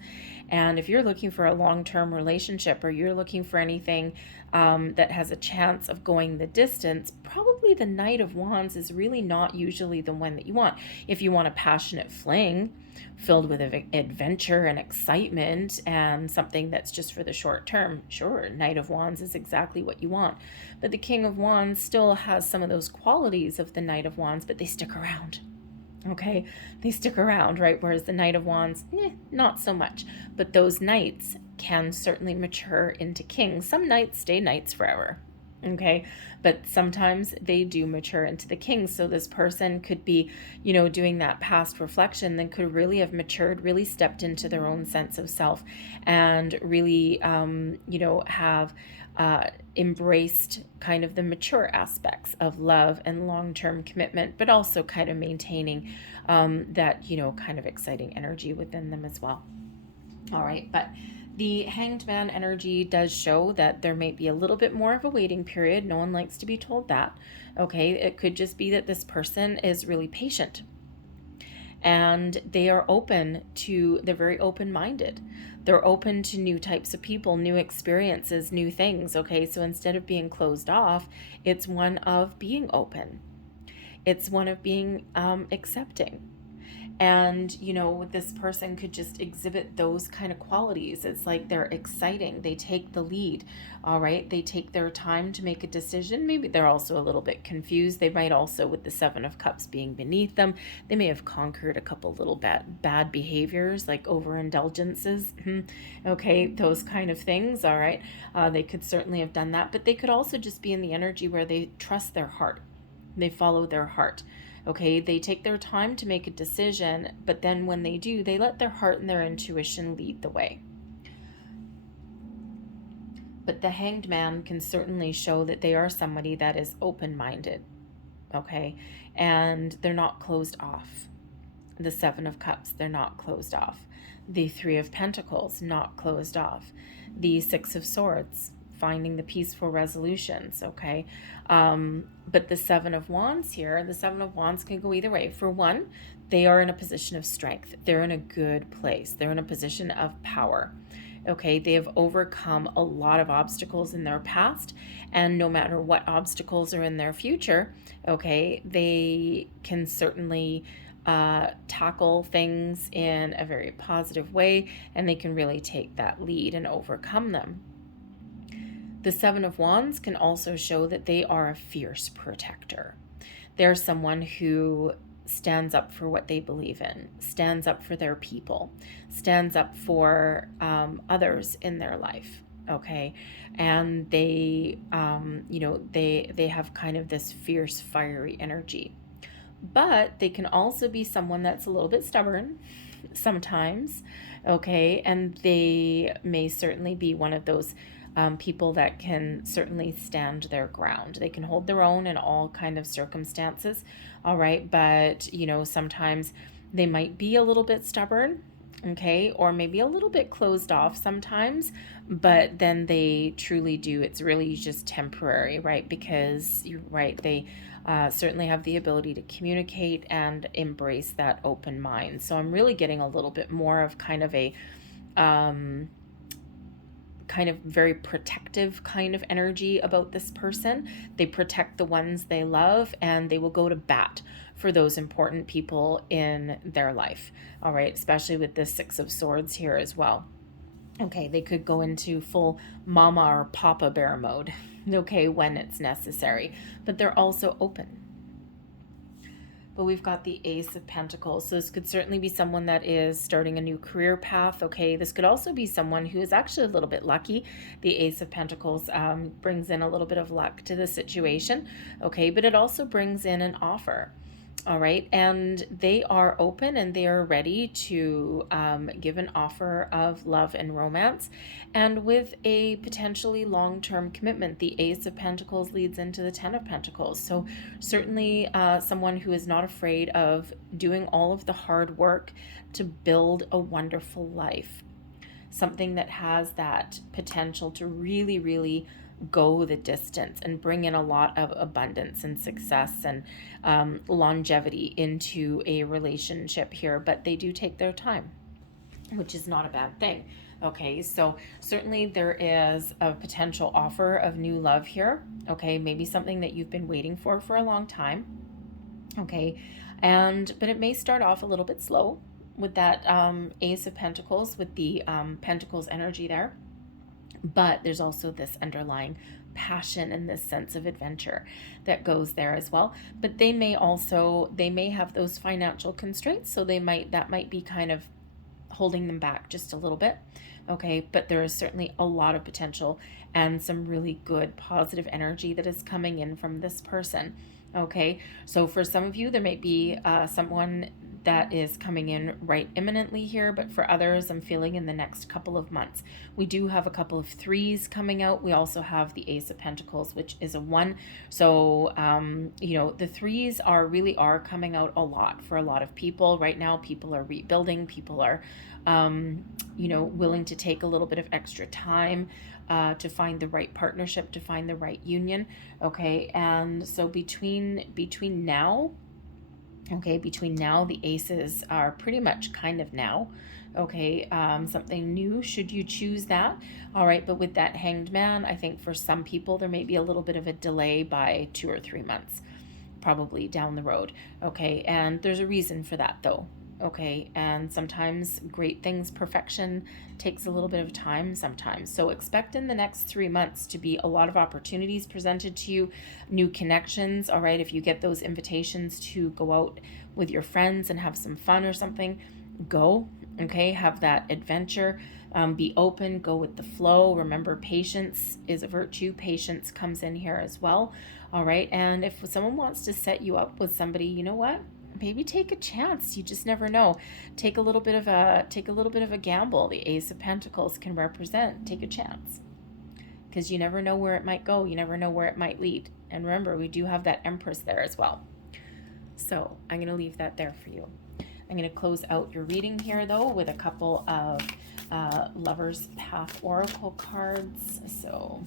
And if you're looking for a long-term relationship, or you're looking for anything that has a chance of going the distance, probably the Knight of Wands is really not usually the one that you want. If you want a passionate fling filled with adventure and excitement and something that's just for the short term, sure, Knight of Wands is exactly what you want. But the King of Wands still has some of those qualities of the Knight of Wands, but they stick around. Okay, they stick around, right? Whereas the Knight of Wands, not so much. But those knights can certainly mature into kings. Some knights stay knights forever, okay? But sometimes they do mature into the kings. So this person could be, doing that past reflection, then could really have matured, really stepped into their own sense of self, and really, have embraced kind of the mature aspects of love and long-term commitment, but also kind of maintaining that, kind of exciting energy within them as well. All right, but the Hanged Man energy does show that there may be a little bit more of a waiting period. No one likes to be told that. Okay, it could just be that this person is really patient, and they are they're very open-minded. They're open to new types of people, new experiences, new things, okay? So instead of being closed off, it's one of being open. It's one of being accepting. And, this person could just exhibit those kind of qualities. It's like they're exciting. They take the lead, all right? They take their time to make a decision. Maybe they're also a little bit confused. They might also, with the Seven of Cups being beneath them, they may have conquered a couple little bad behaviors, like overindulgences, okay? Those kind of things, all right? They could certainly have done that, but they could also just be in the energy where they trust their heart. They follow their heart. Okay, they take their time to make a decision, but then when they do, they let their heart and their intuition lead the way. But the Hanged Man can certainly show that they are somebody that is open-minded, okay? And they're not closed off, The Seven of Cups, they're not closed off. The Three of Pentacles, not closed off. The Six of Swords, finding the peaceful resolutions, okay? But the Seven of Wands here, the Seven of Wands can go either way. For one, they are in a position of strength. They're in a good place. They're in a position of power. Okay, they have overcome a lot of obstacles in their past, and no matter what obstacles are in their future, okay, they can certainly tackle things in a very positive way, and they can really take that lead and overcome them. The Seven of Wands can also show that they are a fierce protector. They're someone who stands up for what they believe in, stands up for their people, stands up for others in their life, okay? And they, they have kind of this fierce, fiery energy. But they can also be someone that's a little bit stubborn sometimes, okay? And they may certainly be one of those people that can certainly stand their ground. They can hold their own in all kind of circumstances, all right? But, sometimes they might be a little bit stubborn, okay? Or maybe a little bit closed off sometimes, but then they truly do. It's really just temporary, right? Because, they certainly have the ability to communicate and embrace that open mind. So I'm really getting a little bit more of kind of a kind of very protective kind of energy about this person. They protect the ones they love, and they will go to bat for those important people in their life. All right, especially with the Six of Swords here as well. Okay, they could go into full mama or papa bear mode, okay, when it's necessary, but they're also open. But we've got the Ace of Pentacles. So this could certainly be someone that is starting a new career path. Okay, this could also be someone who is actually a little bit lucky. The Ace of Pentacles brings in a little bit of luck to the situation. Okay, but it also brings in an offer. All right, and they are open and they are ready to give an offer of love and romance, and with a potentially long-term commitment. The Ace of Pentacles leads into the Ten of Pentacles, so certainly someone who is not afraid of doing all of the hard work to build a wonderful life, something that has that potential to really, really go the distance and bring in a lot of abundance and success and longevity into a relationship here. But they do take their time, which is not a bad thing. Okay, so certainly there is a potential offer of new love here. Okay, maybe something that you've been waiting for a long time. Okay, but it may start off a little bit slow with that Ace of Pentacles, with the Pentacles energy there. But there's also this underlying passion and this sense of adventure that goes there as well. But they may have those financial constraints, so that might be kind of holding them back just a little bit. Okay, but there is certainly a lot of potential and some really good positive energy that is coming in from this person. Okay, so for some of you, there might be someone that is coming in right imminently here, but for others, I'm feeling in the next couple of months. We do have a couple of threes coming out. We also have the Ace of Pentacles, which is a 1. So, the threes really are coming out a lot for a lot of people. Right now, people are rebuilding. People are, willing to take a little bit of extra time to find the right partnership, to find the right union. Okay, and so between now, the aces are pretty much kind of now. Okay, something new should you choose that. All right, but with that Hanged Man, I think for some people there may be a little bit of a delay by 2 or 3 months, probably down the road. Okay, and there's a reason for that though. Okay, and sometimes great things, perfection takes a little bit of time sometimes. So expect in the next 3 months to be a lot of opportunities presented to you, new connections. All right, if you get those invitations to go out with your friends and have some fun or something, go. Okay, have that adventure. Be open, go with the flow. Remember, patience is a virtue. Patience comes in here as well. All right, and if someone wants to set you up with somebody, you know what? Maybe take a chance. You just never know. Take a little bit of a gamble. The Ace of Pentacles can represent take a chance, because you never know where it might go. You never know where it might lead. And remember, we do have that Empress there as well. So I'm going to leave that there for you. I'm going to close out your reading here, though, with a couple of Lover's Path Oracle cards. So,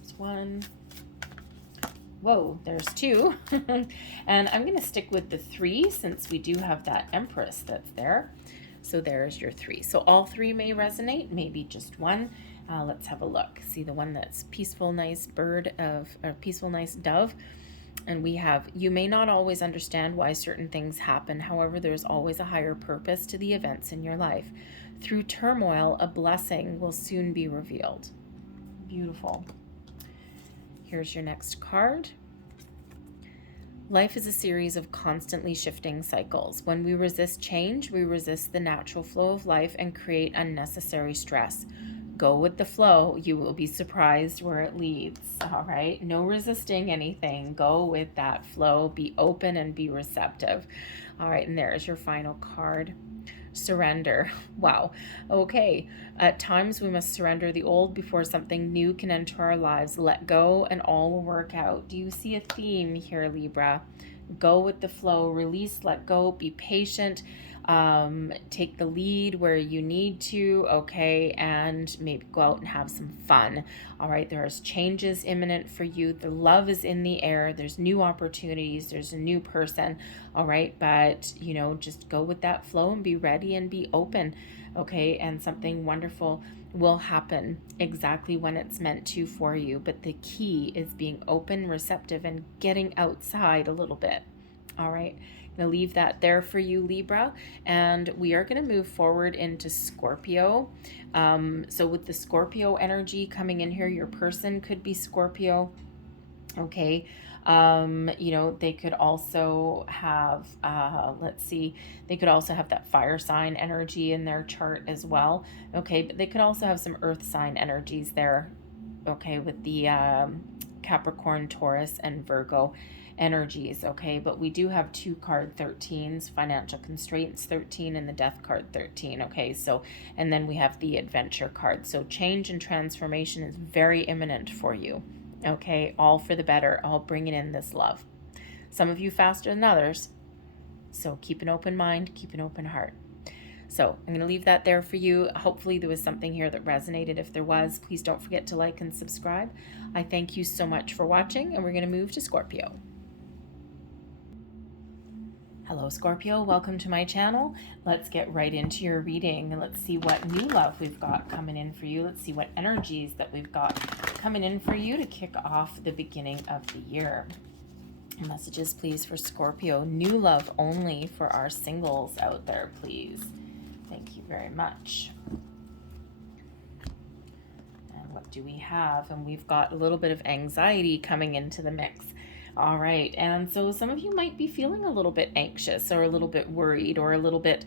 there's one. Whoa, there's two. And I'm going to stick with the 3 since we do have that Empress that's there. So there's your 3. So all 3 may resonate, maybe just one. Let's have a look. See the one that's peaceful, nice bird of, or peaceful, nice dove. And we have, you may not always understand why certain things happen. However, there's always a higher purpose to the events in your life. Through turmoil, a blessing will soon be revealed. Beautiful. Here's your next card. Life is a series of constantly shifting cycles. When we resist change, we resist the natural flow of life and create unnecessary stress. Go with the flow. You will be surprised where it leads. All right. No resisting anything. Go with that flow. Be open and be receptive. All right. And there's your final card. Surrender. Wow. Okay. At times we must surrender the old before something new can enter our lives. Let go and all will work out. Do you see a theme here, Libra? Go with the flow. Release, let go, be patient. Take the lead where you need to, okay, and maybe go out and have some fun. All right, there's changes imminent for you. The love is in the air. There's new opportunities. There's a new person. All right, but you know, just go with that flow and be ready and be open, okay, and something wonderful will happen exactly when it's meant to for you. But the key is being open, receptive, and getting outside a little bit. All right. I'm going to leave that there for you, Libra, and we are going to move forward into Scorpio. So with the Scorpio energy coming in here, your person could be Scorpio. Okay. You know, they could also have, let's see, they could also have that fire sign energy in their chart as well. Okay. But they could also have some earth sign energies there. Okay. With the Capricorn, Taurus, and Virgo energies, okay, but we do have 2 card 13s, financial constraints 13 and the death card 13, okay, so, and then we have the adventure card. So change and transformation is very imminent for you, okay, all for the better, all bringing in this love. Some of you faster than others, so keep an open mind, keep an open heart. So I'm going to leave that there for you. Hopefully there was something here that resonated. If there was, please don't forget to like and subscribe. I thank you so much for watching, and we're going to move to Scorpio. Hello, Scorpio. Welcome to my channel. Let's get right into your reading and let's see what new love we've got coming in for you. Let's see what energies that we've got coming in for you to kick off the beginning of the year. Messages, please, for Scorpio. New love only for our singles out there, please. Thank you very much. And what do we have? And we've got a little bit of anxiety coming into the mix. All right, and so some of you might be feeling a little bit anxious or a little bit worried or a little bit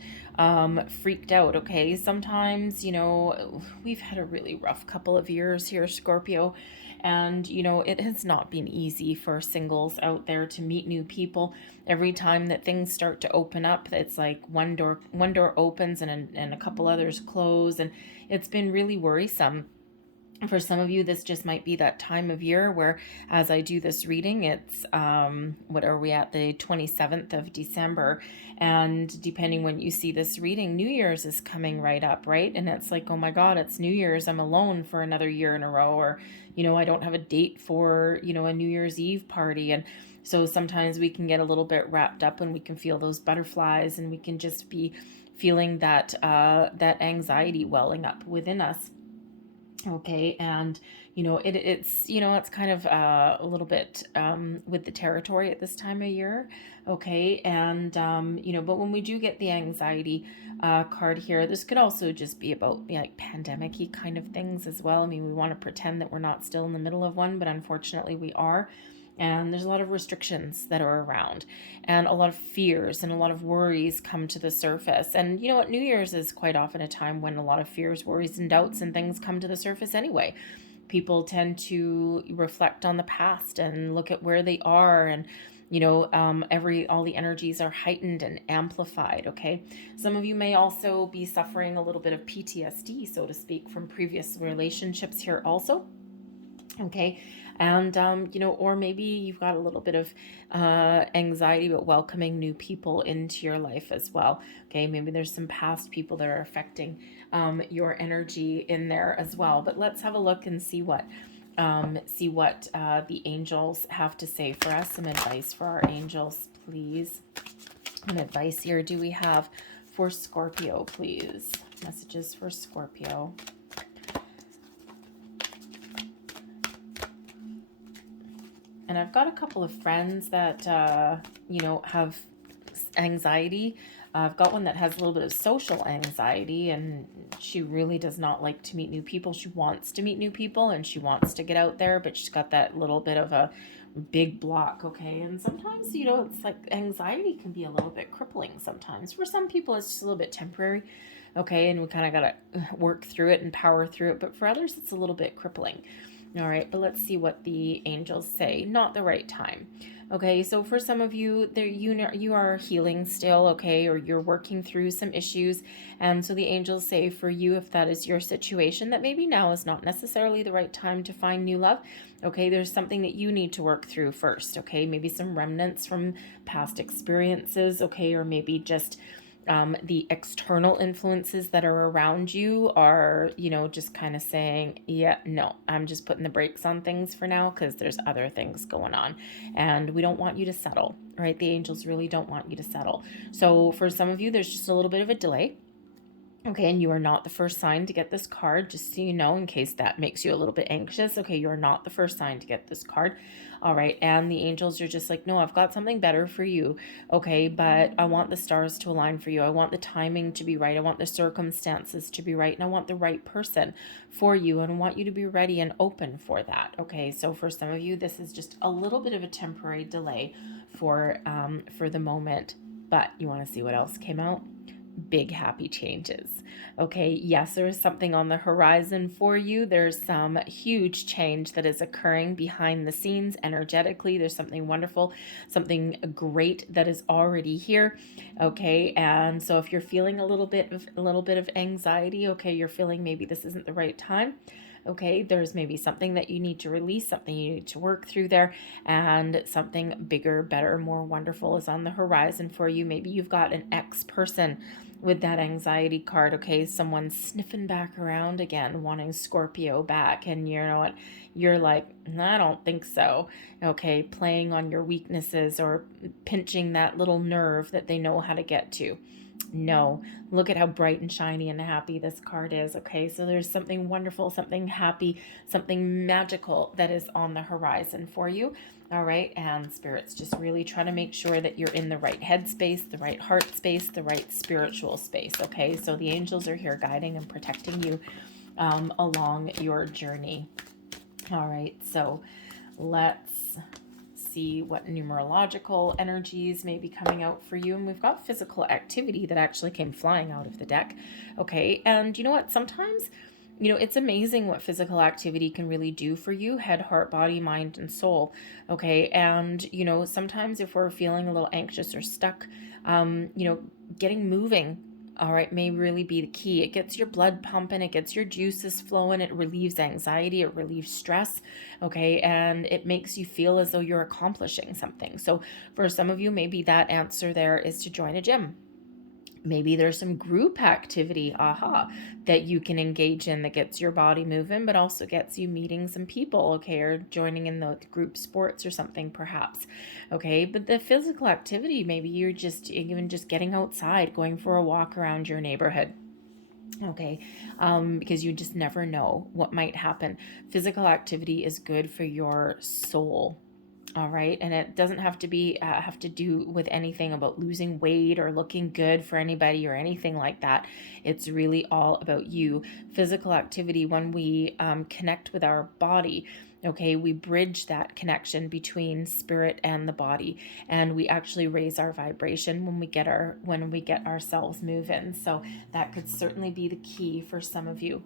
freaked out, okay? Sometimes, you know, we've had a really rough couple of years here, Scorpio, and, you know, it has not been easy for singles out there to meet new people. Every time that things start to open up, it's like one door opens and a couple others close, and it's been really worrisome. For some of you, this just might be that time of year where, as I do this reading, it's, what are we at, the 27th of December, and depending when you see this reading, New Year's is coming right up, right? And it's like, oh my God, it's New Year's, I'm alone for another year in a row, or, you know, I don't have a date for, you know, a New Year's Eve party, and so sometimes we can get a little bit wrapped up and we can feel those butterflies, and we can just be feeling that, that anxiety welling up within us. Okay, and you know, it's you know, it's kind of a little bit with the territory at this time of year. Okay, and you know, but when we do get the anxiety card here, this could also just be about like pandemic-y kind of things as well. I mean, we want to pretend that we're not still in the middle of one, but unfortunately we are. And there's a lot of restrictions that are around, and a lot of fears and a lot of worries come to the surface. And you know what? New Year's is quite often a time when a lot of fears, worries, and doubts and things come to the surface anyway. People tend to reflect on the past and look at where they are, and you know, all the energies are heightened and amplified. Okay, some of you may also be suffering a little bit of PTSD, so to speak, from previous relationships here also. Okay. And, or maybe you've got a little bit of anxiety about welcoming new people into your life as well. Okay. Maybe there's some past people that are affecting your energy in there as well. But let's have a look and see what the angels have to say for us. Some advice for our angels, please. What advice here do we have for Scorpio, please? Messages for Scorpio. And I've got a couple of friends that, have anxiety. I've got one that has a little bit of social anxiety, and she really does not like to meet new people. She wants to meet new people and she wants to get out there, but she's got that little bit of a big block. Okay. And sometimes, it's like anxiety can be a little bit crippling sometimes. For some people, it's just a little bit temporary. Okay. And we kind of got to work through it and power through it. But for others, it's a little bit crippling. All right, but let's see what the angels say. Not the right time. Okay, so for some of you, you are healing still, okay, or you're working through some issues. And so the angels say for you, if that is your situation, that maybe now is not necessarily the right time to find new love. Okay, there's something that you need to work through first, okay? Maybe some remnants from past experiences, okay, or maybe just the external influences that are around you are, just kind of saying, yeah, no, I'm just putting the brakes on things for now because there's other things going on. And we don't want you to settle, right? The angels really don't want you to settle. So for some of you, there's just a little bit of a delay. Okay, and you are not the first sign to get this card, just so you know, in case that makes you a little bit anxious. Okay, you are not the first sign to get this card. All right, and the angels are just like, no, I've got something better for you. Okay, but I want the stars to align for you. I want the timing to be right. I want the circumstances to be right. And I want the right person for you. And I want you to be ready and open for that. Okay, so for some of you, this is just a little bit of a temporary delay for the moment. But you want to see what else came out? Big happy changes. Okay, yes, there is something on the horizon for you. There's some huge change that is occurring behind the scenes energetically. There's something wonderful, something great that is already here. Okay, and so if you're feeling a little bit of anxiety, okay, you're feeling maybe this isn't the right time. Okay, there's maybe something that you need to release, something you need to work through there, and something bigger, better, more wonderful is on the horizon for you. Maybe you've got an ex-person with that anxiety card. Okay, someone's sniffing back around again, wanting Scorpio back, and you know what? You're like, I don't think so. Okay, playing on your weaknesses or pinching that little nerve that they know how to get to. No, look at how bright and shiny and happy this card is. Okay, so there's something wonderful, something happy, something magical that is on the horizon for you. All right, and Spirit's just really trying to make sure that you're in the right headspace, the right heart space, the right spiritual space. Okay, so the angels are here guiding and protecting you along your journey. All right, so let's see what numerological energies may be coming out for you. And we've got physical activity that actually came flying out of the deck. Okay, and you know what? Sometimes, it's amazing what physical activity can really do for you, head, heart, body, mind, and soul. Okay, and sometimes if we're feeling a little anxious or stuck, getting moving, all right, may really be the key. It gets your blood pumping, it gets your juices flowing, it relieves anxiety, it relieves stress, okay, and it makes you feel as though you're accomplishing something. So for some of you, maybe that answer there is to join a gym. Maybe there's some group activity, that you can engage in that gets your body moving, but also gets you meeting some people, okay, or joining in the group sports or something perhaps, okay. But the physical activity, maybe you're just even just getting outside, going for a walk around your neighborhood. Okay, because you just never know what might happen. Physical activity is good for your soul. All right, and it doesn't have to do with anything about losing weight or looking good for anybody or anything like that. It's really all about you. Physical activity, when we connect with our body, okay, we bridge that connection between spirit and the body, and we actually raise our vibration when we get ourselves moving. So that could certainly be the key for some of you.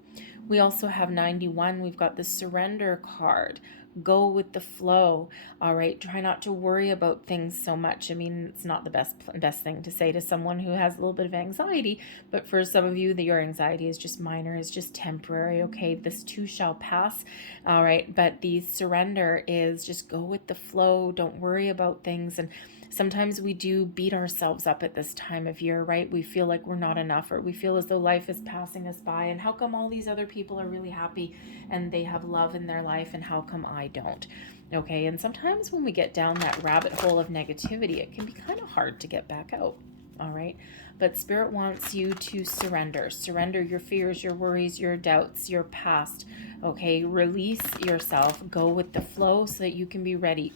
We also have 91. We've got the surrender card. Go with the flow. All right. Try not to worry about things so much. I mean, it's not the best thing to say to someone who has a little bit of anxiety, but for some of you, your anxiety is just minor, is just temporary. Okay. This too shall pass. All right. But the surrender is just go with the flow. Don't worry about things. And sometimes we do beat ourselves up at this time of year, right? We feel like we're not enough, or we feel as though life is passing us by. And how come all these other people are really happy and they have love in their life, and how come I don't? Okay, and sometimes when we get down that rabbit hole of negativity, it can be kind of hard to get back out. All right, but Spirit wants you to surrender. Surrender your fears, your worries, your doubts, your past. Okay, release yourself. Go with the flow so that you can be ready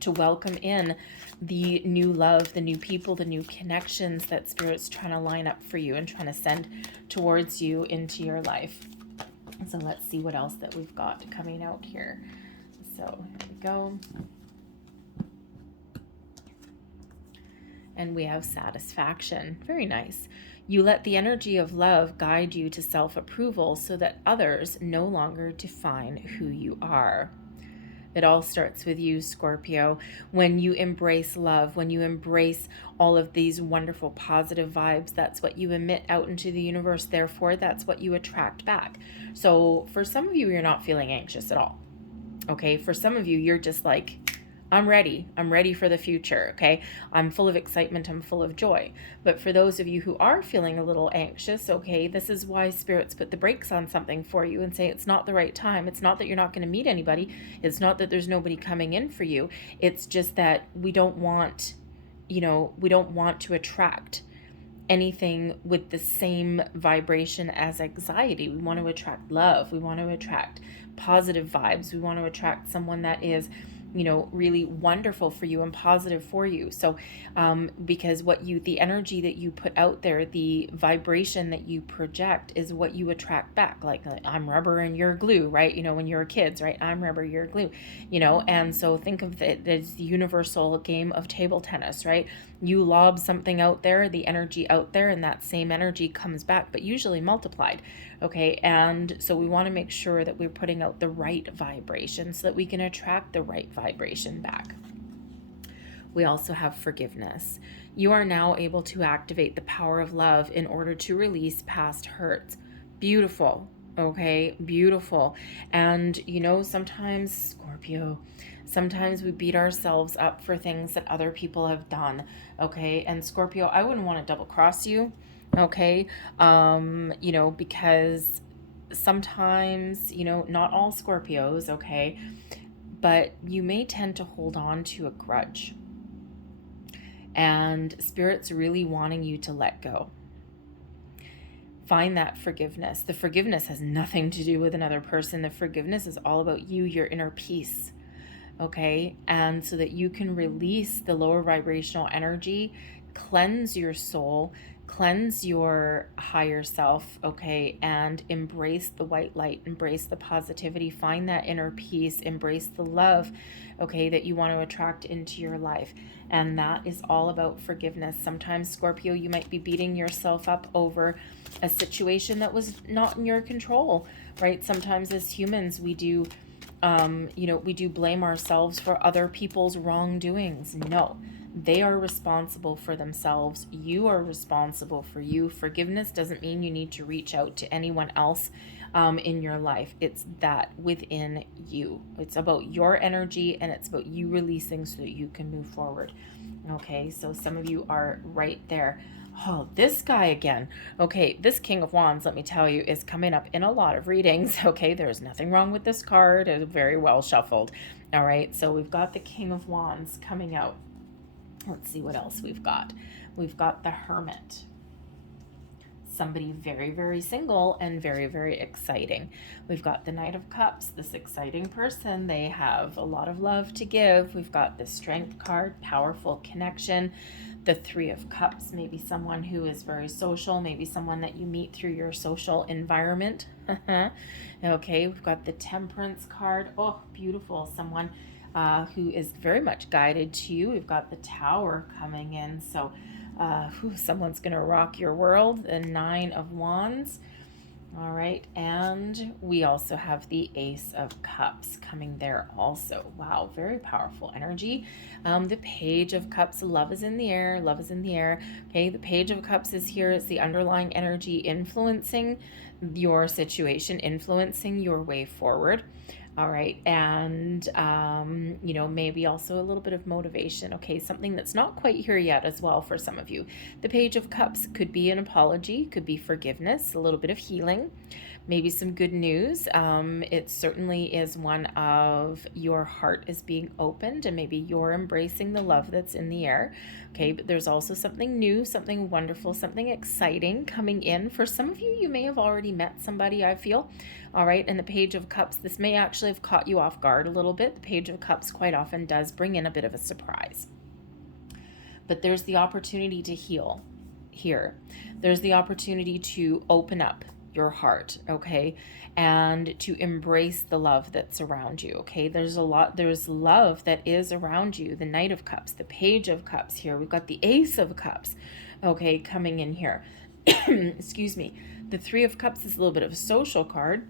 to welcome in the new love, the new people, the new connections that Spirit's trying to line up for you and trying to send towards you into your life. So let's see what else that we've got coming out here. So here we go. And we have satisfaction. Very nice. You let the energy of love guide you to self-approval so that others no longer define who you are. It all starts with you, Scorpio. When you embrace love, when you embrace all of these wonderful positive vibes, that's what you emit out into the universe. Therefore, that's what you attract back. So for some of you, you're not feeling anxious at all. Okay, for some of you, you're just like, I'm ready. I'm ready for the future, okay? I'm full of excitement. I'm full of joy. But for those of you who are feeling a little anxious, okay, this is why Spirit's put the brakes on something for you and say it's not the right time. It's not that you're not going to meet anybody. It's not that there's nobody coming in for you. It's just that we don't want, we don't want to attract anything with the same vibration as anxiety. We want to attract love. We want to attract positive vibes. We want to attract someone that is really wonderful for you and positive for you. So, because the energy that you put out there, the vibration that you project is what you attract back. Like I'm rubber and you're glue, right? When you're kids, right? I'm rubber, you're glue, and so think of it as the universal game of table tennis, right? You lob something out there, the energy out there, and that same energy comes back, but usually multiplied. Okay. And so we want to make sure that we're putting out the right vibration so that we can attract the right vibration back. We also have forgiveness. You are now able to activate the power of love in order to release past hurts. Beautiful. Okay. Beautiful. And sometimes, Scorpio, sometimes we beat ourselves up for things that other people have done. Okay. And Scorpio, I wouldn't want to double cross you. Okay. Because sometimes, not all Scorpios, okay, but you may tend to hold on to a grudge. And Spirit's really wanting you to let go. Find that forgiveness. The forgiveness has nothing to do with another person. The forgiveness is all about you, your inner peace. Okay. And so that you can release the lower vibrational energy, cleanse your soul, cleanse your higher self, okay, and embrace the white light, embrace the positivity, find that inner peace, embrace the love, okay, that you want to attract into your life. And that is all about forgiveness. Sometimes, Scorpio, you might be beating yourself up over a situation that was not in your control, right? Sometimes as humans, we do blame ourselves for other people's wrongdoings. No. They are responsible for themselves. You are responsible for you. Forgiveness doesn't mean you need to reach out to anyone else in your life. It's that within you. It's about your energy, and it's about you releasing so that you can move forward. Okay, so some of you are right there. Oh, this guy again. Okay, this King of Wands, let me tell you, is coming up in a lot of readings. Okay, there's nothing wrong with this card. It's very well shuffled. All right, so we've got the King of Wands coming out. Let's see what else we've got. We've got the Hermit. Somebody very, very single and very, very exciting. We've got the Knight of Cups, this exciting person. They have a lot of love to give. We've got the Strength card, powerful connection. The Three of Cups, maybe someone who is very social, maybe someone that you meet through your social environment. Okay, we've got the Temperance card. Oh, beautiful. Someone who is very much guided to you. We've got the Tower coming in. So someone's going to rock your world. The Nine of Wands. All right, and we also have the Ace of Cups coming there also. Wow, very powerful energy. The Page of Cups, love is in the air, love is in the air. Okay, the Page of Cups is here. It's the underlying energy influencing your situation, influencing your way forward. All right, and you know, maybe also a little bit of motivation. Okay, something that's not quite here yet as well for some of you. The Page of Cups could be an apology, could be forgiveness, a little bit of healing, maybe some good news. It certainly is one of your heart is being opened and maybe you're embracing the love that's in the air. Okay, but there's also something new, something wonderful, something exciting coming in. For some of you, you may have already met somebody, I feel. All right, and the Page of Cups, this may actually have caught you off guard a little bit. The Page of Cups quite often does bring in a bit of a surprise. But there's the opportunity to heal here. There's the opportunity to open up your heart, okay, and to embrace the love that's around you, okay. There's love that is around you. The Knight of Cups, the Page of Cups here. We've got the Ace of Cups, okay, coming in here. Excuse me. The Three of Cups is a little bit of a social card,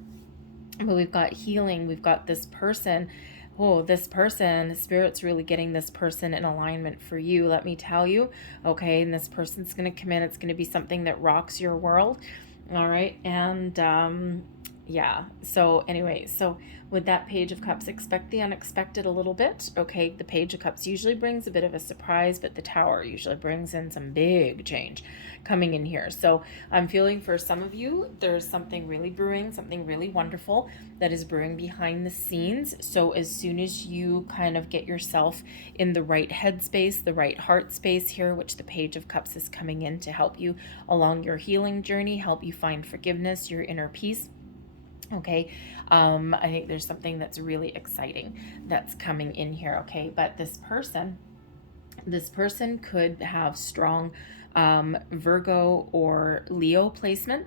but we've got healing. We've got this person. Oh, this person, Spirit's really getting this person in alignment for you, let me tell you. Okay, and this person's going to come in. It's going to be something that rocks your world. All right, and yeah, so anyway, so with that Page of Cups, expect the unexpected a little bit. Okay, the Page of Cups usually brings a bit of a surprise, but the Tower usually brings in some big change coming in here. So I'm feeling for some of you, there's something really brewing, something really wonderful that is brewing behind the scenes. So as soon as you kind of get yourself in the right headspace, the right heart space here, which the Page of Cups is coming in to help you along your healing journey, help you find forgiveness, your inner peace. Okay, I think there's something that's really exciting that's coming in here. Okay, but this person could have strong Virgo or Leo placement.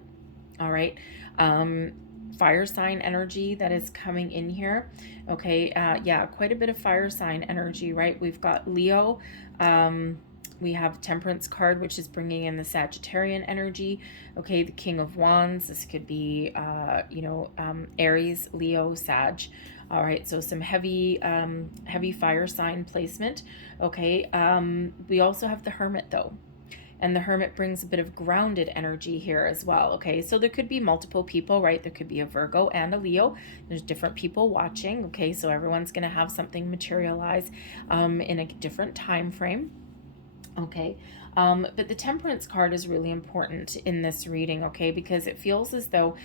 All right, fire sign energy that is coming in here. Okay, yeah, quite a bit of fire sign energy, right? We've got Leo. We have Temperance card, which is bringing in the Sagittarian energy. Okay, the King of Wands. This could be, Aries, Leo, Sag. All right, so some heavy fire sign placement. Okay, we also have the Hermit, though. And the Hermit brings a bit of grounded energy here as well. Okay, so there could be multiple people, right? There could be a Virgo and a Leo. There's different people watching. Okay, so everyone's going to have something materialize in a different time frame. Okay, but the Temperance card is really important in this reading, okay, because it feels as though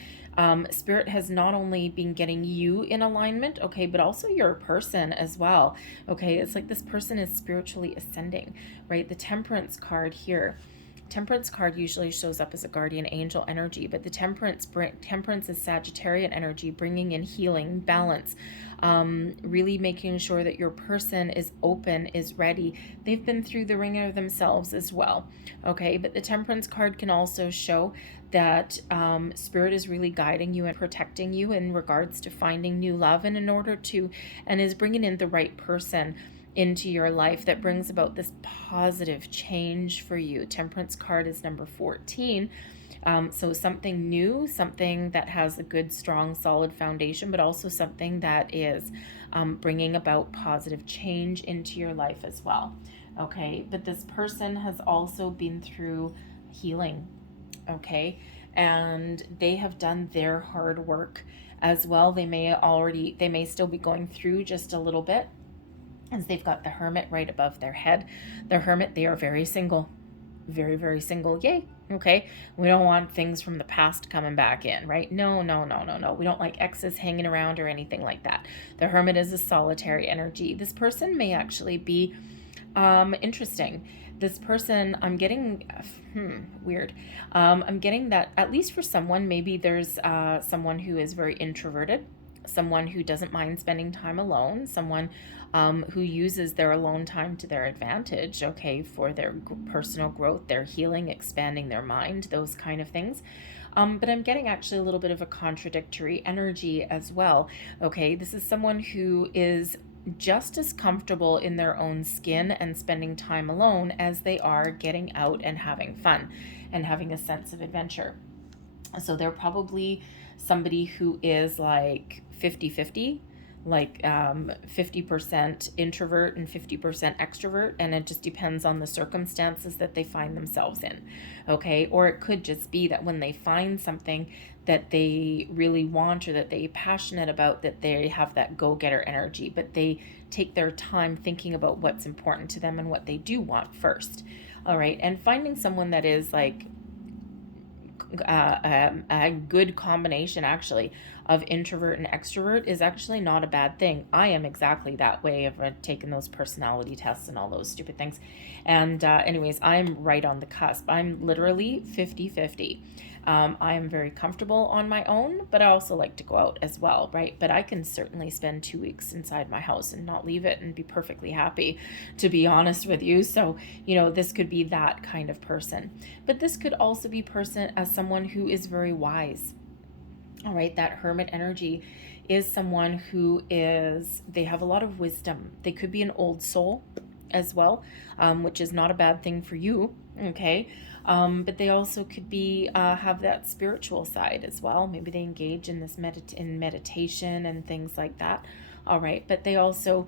Spirit has not only been getting you in alignment, okay, but also your person as well, okay. It's like this person is spiritually ascending, right? The Temperance card here. Temperance card usually shows up as a guardian angel energy, but the Temperance is Sagittarian energy, bringing in healing, balance, really making sure that your person is open, is ready. They've been through the ringer themselves as well, okay? But the Temperance card can also show that Spirit is really guiding you and protecting you in regards to finding new love, and is bringing in the right person into your life that brings about this positive change for you. Temperance card is number 14. So something new, something that has a good, strong, solid foundation, but also something that is bringing about positive change into your life as well. Okay, but this person has also been through healing, okay, and they have done their hard work as well. They may still be going through just a little bit, as they've got the Hermit right above their head. The Hermit, they are very single, very, very single. Yay. Okay, we don't want things from the past coming back in, right? No. We don't like exes hanging around or anything like that. The Hermit is a solitary energy. This person may actually be interesting. This person, I'm getting weird. I'm getting that, at least for someone, maybe there's someone who is very introverted, someone who doesn't mind spending time alone, someone who uses their alone time to their advantage, okay, for their personal growth, their healing, expanding their mind, those kind of things. But I'm getting actually a little bit of a contradictory energy as well, okay? This is someone who is just as comfortable in their own skin and spending time alone as they are getting out and having fun and having a sense of adventure. So they're probably somebody who is like 50-50, like 50% introvert and 50% extrovert, and it just depends on the circumstances that they find themselves in. Okay, or it could just be that when they find something that they really want or that they're passionate about, that they have that go-getter energy, but they take their time thinking about what's important to them and what they do want first. All right, and finding someone that is like a good combination actually of introvert and extrovert is actually not a bad thing. I am exactly that way. I've taken those personality tests and all those stupid things. And anyways, I'm right on the cusp. I'm literally 50-50. I am very comfortable on my own, but I also like to go out as well, right? But I can certainly spend 2 weeks inside my house and not leave it and be perfectly happy, to be honest with you. So, this could be that kind of person. But this could also be someone who is very wise. All right, that hermit energy is someone who they have a lot of wisdom. They could be an old soul as well, which is not a bad thing for you, okay? But they also could be have that spiritual side as well. Maybe they engage in this meditation and things like that. All right, but they also,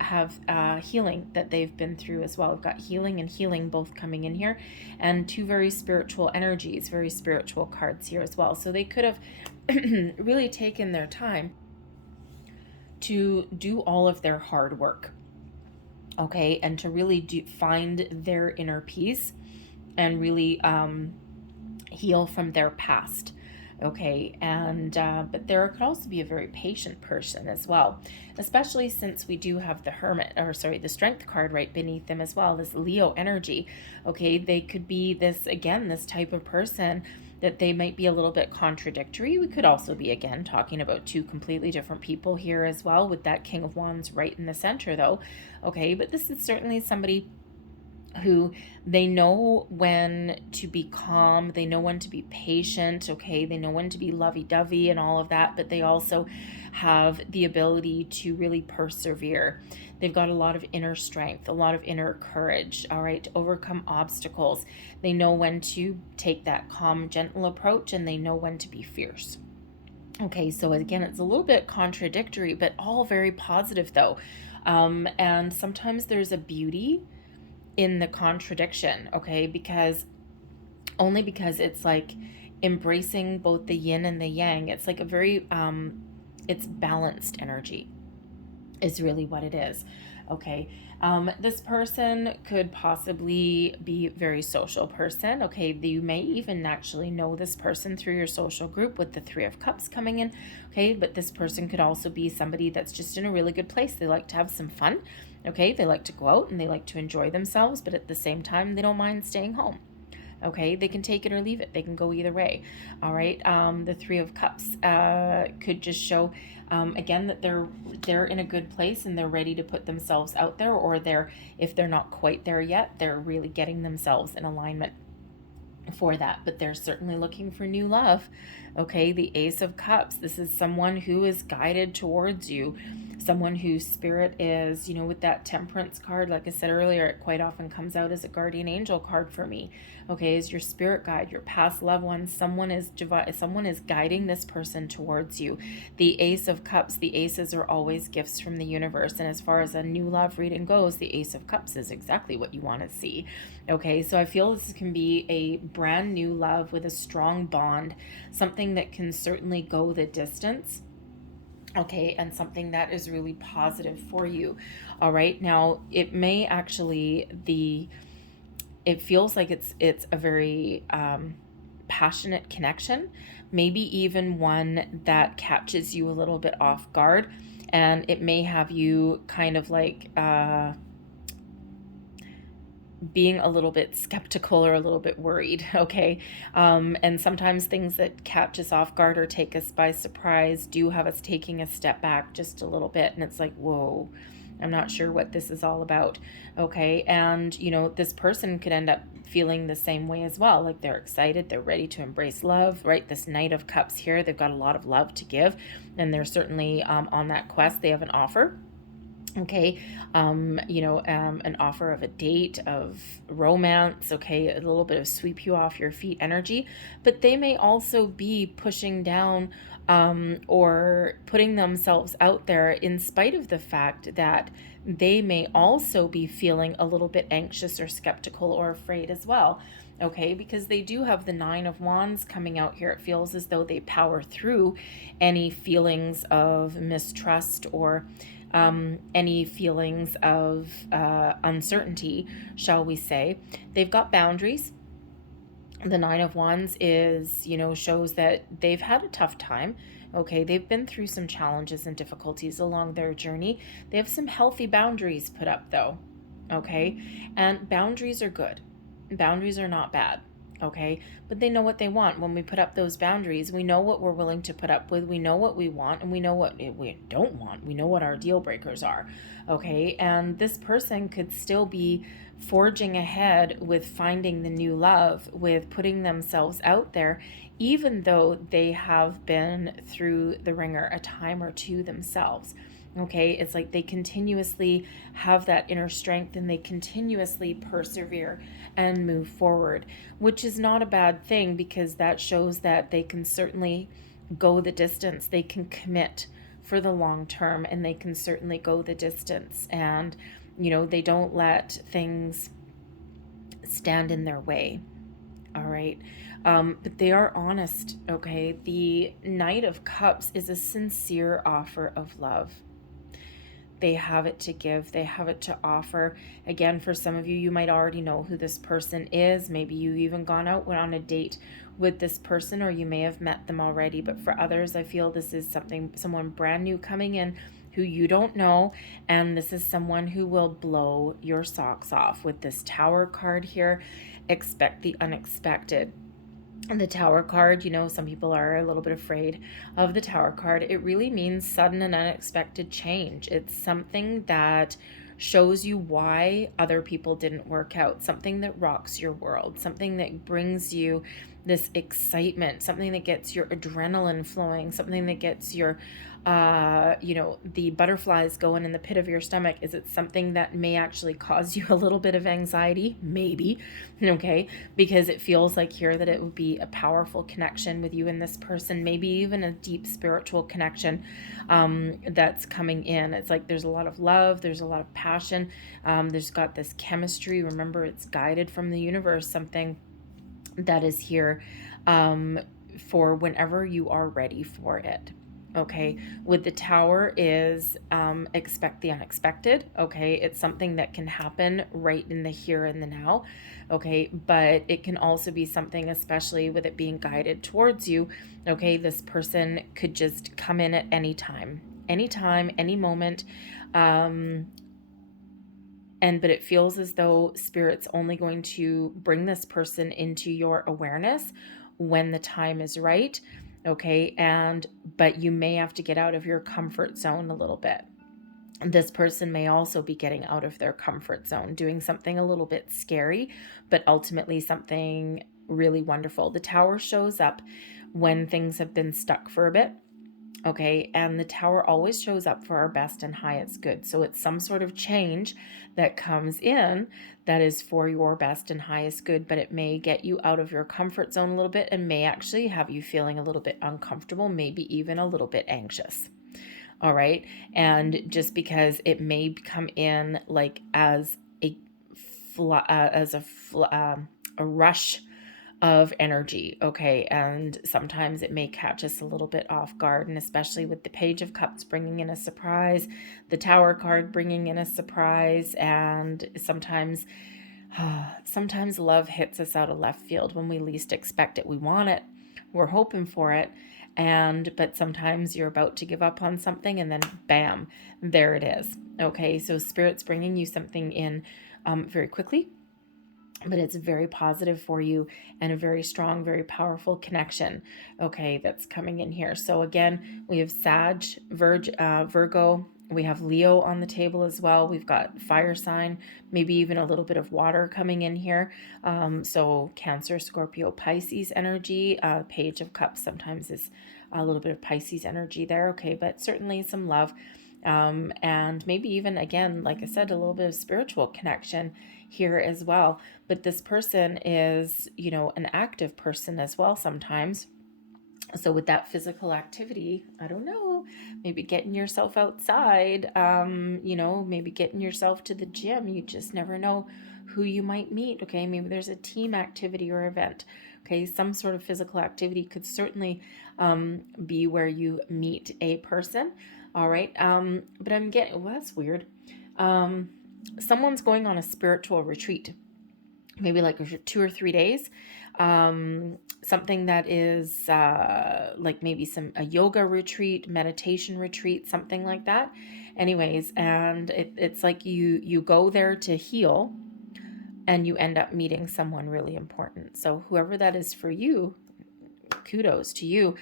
have healing that they've been through as well. We've got healing and healing both coming in here, and two very spiritual energies, very spiritual cards here as well. So they could have really taken their time to do all of their hard work, okay, and to really find their inner peace and really heal from their past. Okay, and but there could also be a very patient person as well, especially since we do have the Strength card right beneath them as well, this Leo energy. Okay, they could be this type of person that they might be a little bit contradictory. We could also be, again, talking about two completely different people here as well, with that King of Wands right in the center though. Okay, but this is certainly somebody who they know when to be calm, they know when to be patient, okay, they know when to be lovey-dovey and all of that, but they also have the ability to really persevere. They've got a lot of inner strength, a lot of inner courage, all right, to overcome obstacles. They know when to take that calm, gentle approach, and they know when to be fierce. Okay, so again, it's a little bit contradictory, but all very positive though. And sometimes there's a beauty in the contradiction, okay, because it's like embracing both the yin and the yang. It's like a very it's balanced energy is really what it is. Okay, this person could possibly be a very social person. Okay, you may even actually know this person through your social group with the Three of Cups coming in. Okay, but this person could also be somebody that's just in a really good place. They like to have some fun. Okay, they like to go out and they like to enjoy themselves, but at the same time, they don't mind staying home. Okay, they can take it or leave it. They can go either way. All right, the Three of Cups could just show, again, that they're in a good place and they're ready to put themselves out there, or if they're not quite there yet, they're really getting themselves in alignment for that, but they're certainly looking for new love. Okay, the Ace of Cups, this is someone who is guided towards you, someone whose spirit is, with that Temperance card, like I said earlier, it quite often comes out as a guardian angel card for me. Okay, is your spirit guide, your past loved one. Someone is guiding this person towards you. The Ace of Cups, the aces are always gifts from the universe, and as far as a new love reading goes, the Ace of Cups is exactly what you want to see. Okay, so I feel this can be a brand new love with a strong bond, something that can certainly go the distance. Okay, and something that is really positive for you. All right, now it may actually it feels like it's a very passionate connection, maybe even one that catches you a little bit off guard, and it may have you kind of like being a little bit skeptical or a little bit worried, okay? And sometimes things that catch us off guard or take us by surprise do have us taking a step back just a little bit, and it's like, whoa, I'm not sure what this is all about, okay? And, this person could end up feeling the same way as well, like they're excited, they're ready to embrace love, right? This Knight of Cups here, they've got a lot of love to give, and they're certainly on that quest. They have an offer. Okay, an offer of a date, of romance, okay, a little bit of sweep you off your feet energy, but they may also be pushing down or putting themselves out there in spite of the fact that they may also be feeling a little bit anxious or skeptical or afraid as well. Okay, because they do have the Nine of Wands coming out here. It feels as though they power through any feelings of mistrust or any feelings of uncertainty, shall we say. They've got boundaries. The Nine of Wands is, shows that they've had a tough time. Okay, they've been through some challenges and difficulties along their journey. They have some healthy boundaries put up, though. Okay, and boundaries are good. Boundaries are not bad. Okay, but they know what they want. When we put up those boundaries, we know what we're willing to put up with, we know what we want, and we know what we don't want. We know what our deal breakers are. Okay, and this person could still be forging ahead with finding the new love, with putting themselves out there, even though they have been through the ringer a time or two themselves. Okay, it's like they continuously have that inner strength and they continuously persevere and move forward, which is not a bad thing, because that shows that they can certainly go the distance. They can commit for the long term, and they can certainly go the distance, and they don't let things stand in their way. All right. But they are honest. Okay, the Knight of Cups is a sincere offer of love. They have it to give, they have it to offer. Again, for some of you, you might already know who this person is. Maybe you even gone out, went on a date with this person, or you may have met them already. But for others, I feel this is someone brand new coming in who you don't know, and this is someone who will blow your socks off. With this Tower card here, expect the unexpected. And the Tower card, some people are a little bit afraid of the Tower card. It really means sudden and unexpected change. It's something that shows you why other people didn't work out, something that rocks your world, something that brings you this excitement, something that gets your adrenaline flowing, something that gets your the butterflies going in the pit of your stomach. Is it something that may actually cause you a little bit of anxiety? Maybe. Okay, because it feels like here that it would be a powerful connection with you and this person, maybe even a deep spiritual connection that's coming in. It's like there's a lot of love, there's a lot of passion, there's got this chemistry. Remember, it's guided from the universe, something that is here for whenever you are ready for it. Okay, with the Tower is expect the unexpected. Okay, it's something that can happen right in the here and the now. Okay, but it can also be something, especially with it being guided towards you. Okay, this person could just come in at any time, any moment. But it feels as though Spirit's only going to bring this person into your awareness when the time is right. Okay, but you may have to get out of your comfort zone a little bit. This person may also be getting out of their comfort zone, doing something a little bit scary, but ultimately something really wonderful. The Tower shows up when things have been stuck for a bit. Okay, and the Tower always shows up for our best and highest good. So it's some sort of change that comes in that is for your best and highest good, but it may get you out of your comfort zone a little bit and may actually have you feeling a little bit uncomfortable, maybe even a little bit anxious. All right, and just because it may come in like as a rush of energy. Okay, and sometimes it may catch us a little bit off guard, and especially with the Page of Cups bringing in a surprise, the Tower card bringing in a surprise, and sometimes love hits us out of left field when we least expect it. We want it, we're hoping for it, but sometimes you're about to give up on something and then bam, there it is. Okay, so Spirit's bringing you something in very quickly, but it's very positive for you and a very strong, very powerful connection, okay, that's coming in here. So again, we have Virgo, we have Leo on the table as well. We've got fire sign, maybe even a little bit of water coming in here. So Cancer, Scorpio, Pisces energy. Page of Cups sometimes is a little bit of Pisces energy there, okay, but certainly some love. And maybe even, again, like I said, a little bit of spiritual connection here as well. But this person is, you know, an active person as well sometimes. So with that physical activity, I don't know, maybe getting yourself outside, you know, maybe getting yourself to the gym. You just never know who you might meet. Okay, maybe there's a team activity or event. Okay, some sort of physical activity could certainly be where you meet a person. All right, but I'm getting, well, that's weird. Someone's going on a spiritual retreat, maybe like 2 or 3 days. Something that is like maybe a yoga retreat, meditation retreat, something like that. Anyways, and it's like you go there to heal, and you end up meeting someone really important. So whoever that is for you, kudos to you.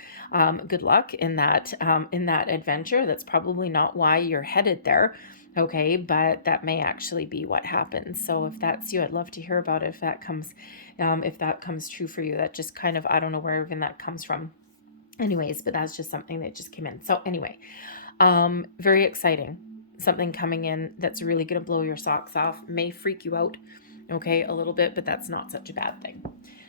Good luck in that adventure. That's probably not why you're headed there. Okay, but that may actually be what happens. So if that's you, I'd love to hear about it if that comes true for you. That just kind of, I don't know where even that comes from. Anyways, but that's just something that just came in. So anyway, very exciting. Something coming in that's really going to blow your socks off. May freak you out, okay, a little bit, but that's not such a bad thing.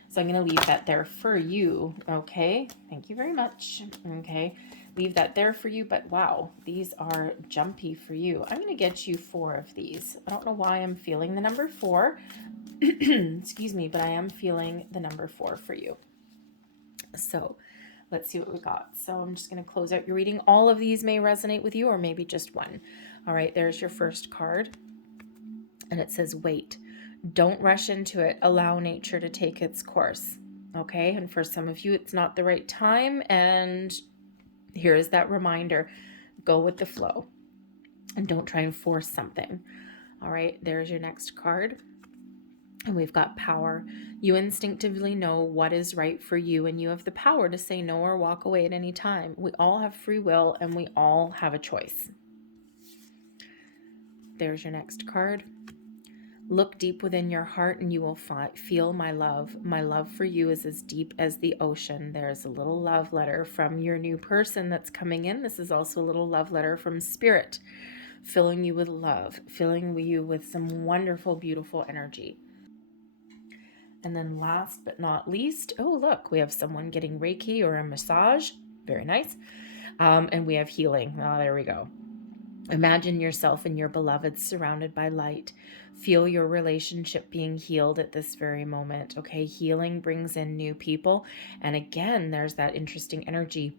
So I'm going to leave that there for you, okay? Thank you very much, okay? Leave that there for you, but wow, these are jumpy for you. I'm going to get you 4 of these. I don't know why I'm feeling the number 4. Excuse me, but I am feeling the number 4 for you. So let's see what we got. So I'm just going to close out your reading. All of these may resonate with you, or maybe just one. All right, there's your first card. And it says, wait. Don't rush into it. Allow nature to take its course. Okay, and for some of you, it's not the right time. And here is that reminder. Go with the flow. And don't try and force something. All right, there's your next card. And we've got power. You instinctively know what is right for you, and you have the power to say no or walk away at any time. We all have free will, and we all have a choice. There's your next card. Look deep within your heart and you will feel my love. My love for you is as deep as the ocean. There's a little love letter from your new person that's coming in. This is also a little love letter from Spirit, filling you with love, filling you with some wonderful, beautiful energy. And then last but not least, oh, look, we have someone getting Reiki or a massage. Very nice. And we have healing. Oh, there we go. Imagine yourself and your beloved surrounded by light. Feel your relationship being healed at this very moment. Okay, healing brings in new people. And again, there's that interesting energy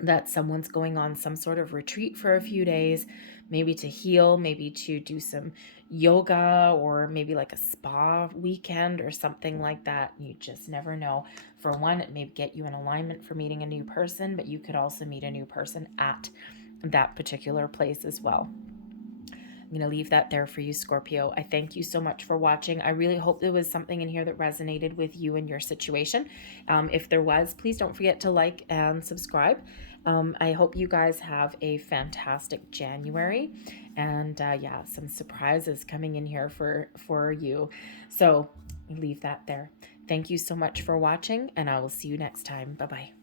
that someone's going on some sort of retreat for a few days, maybe to heal, maybe to do some yoga, or maybe like a spa weekend or something like that. You just never know. For one, it may get you in alignment for meeting a new person, but you could also meet a new person at that particular place as well. I'm going to leave that there for you, Scorpio. I thank you so much for watching. I really hope there was something in here that resonated with you and your situation. If there was, please don't forget to like and subscribe. I hope you guys have a fantastic January, and yeah, some surprises coming in here for you. So leave that there. Thank you so much for watching, and I will see you next time. Bye-bye.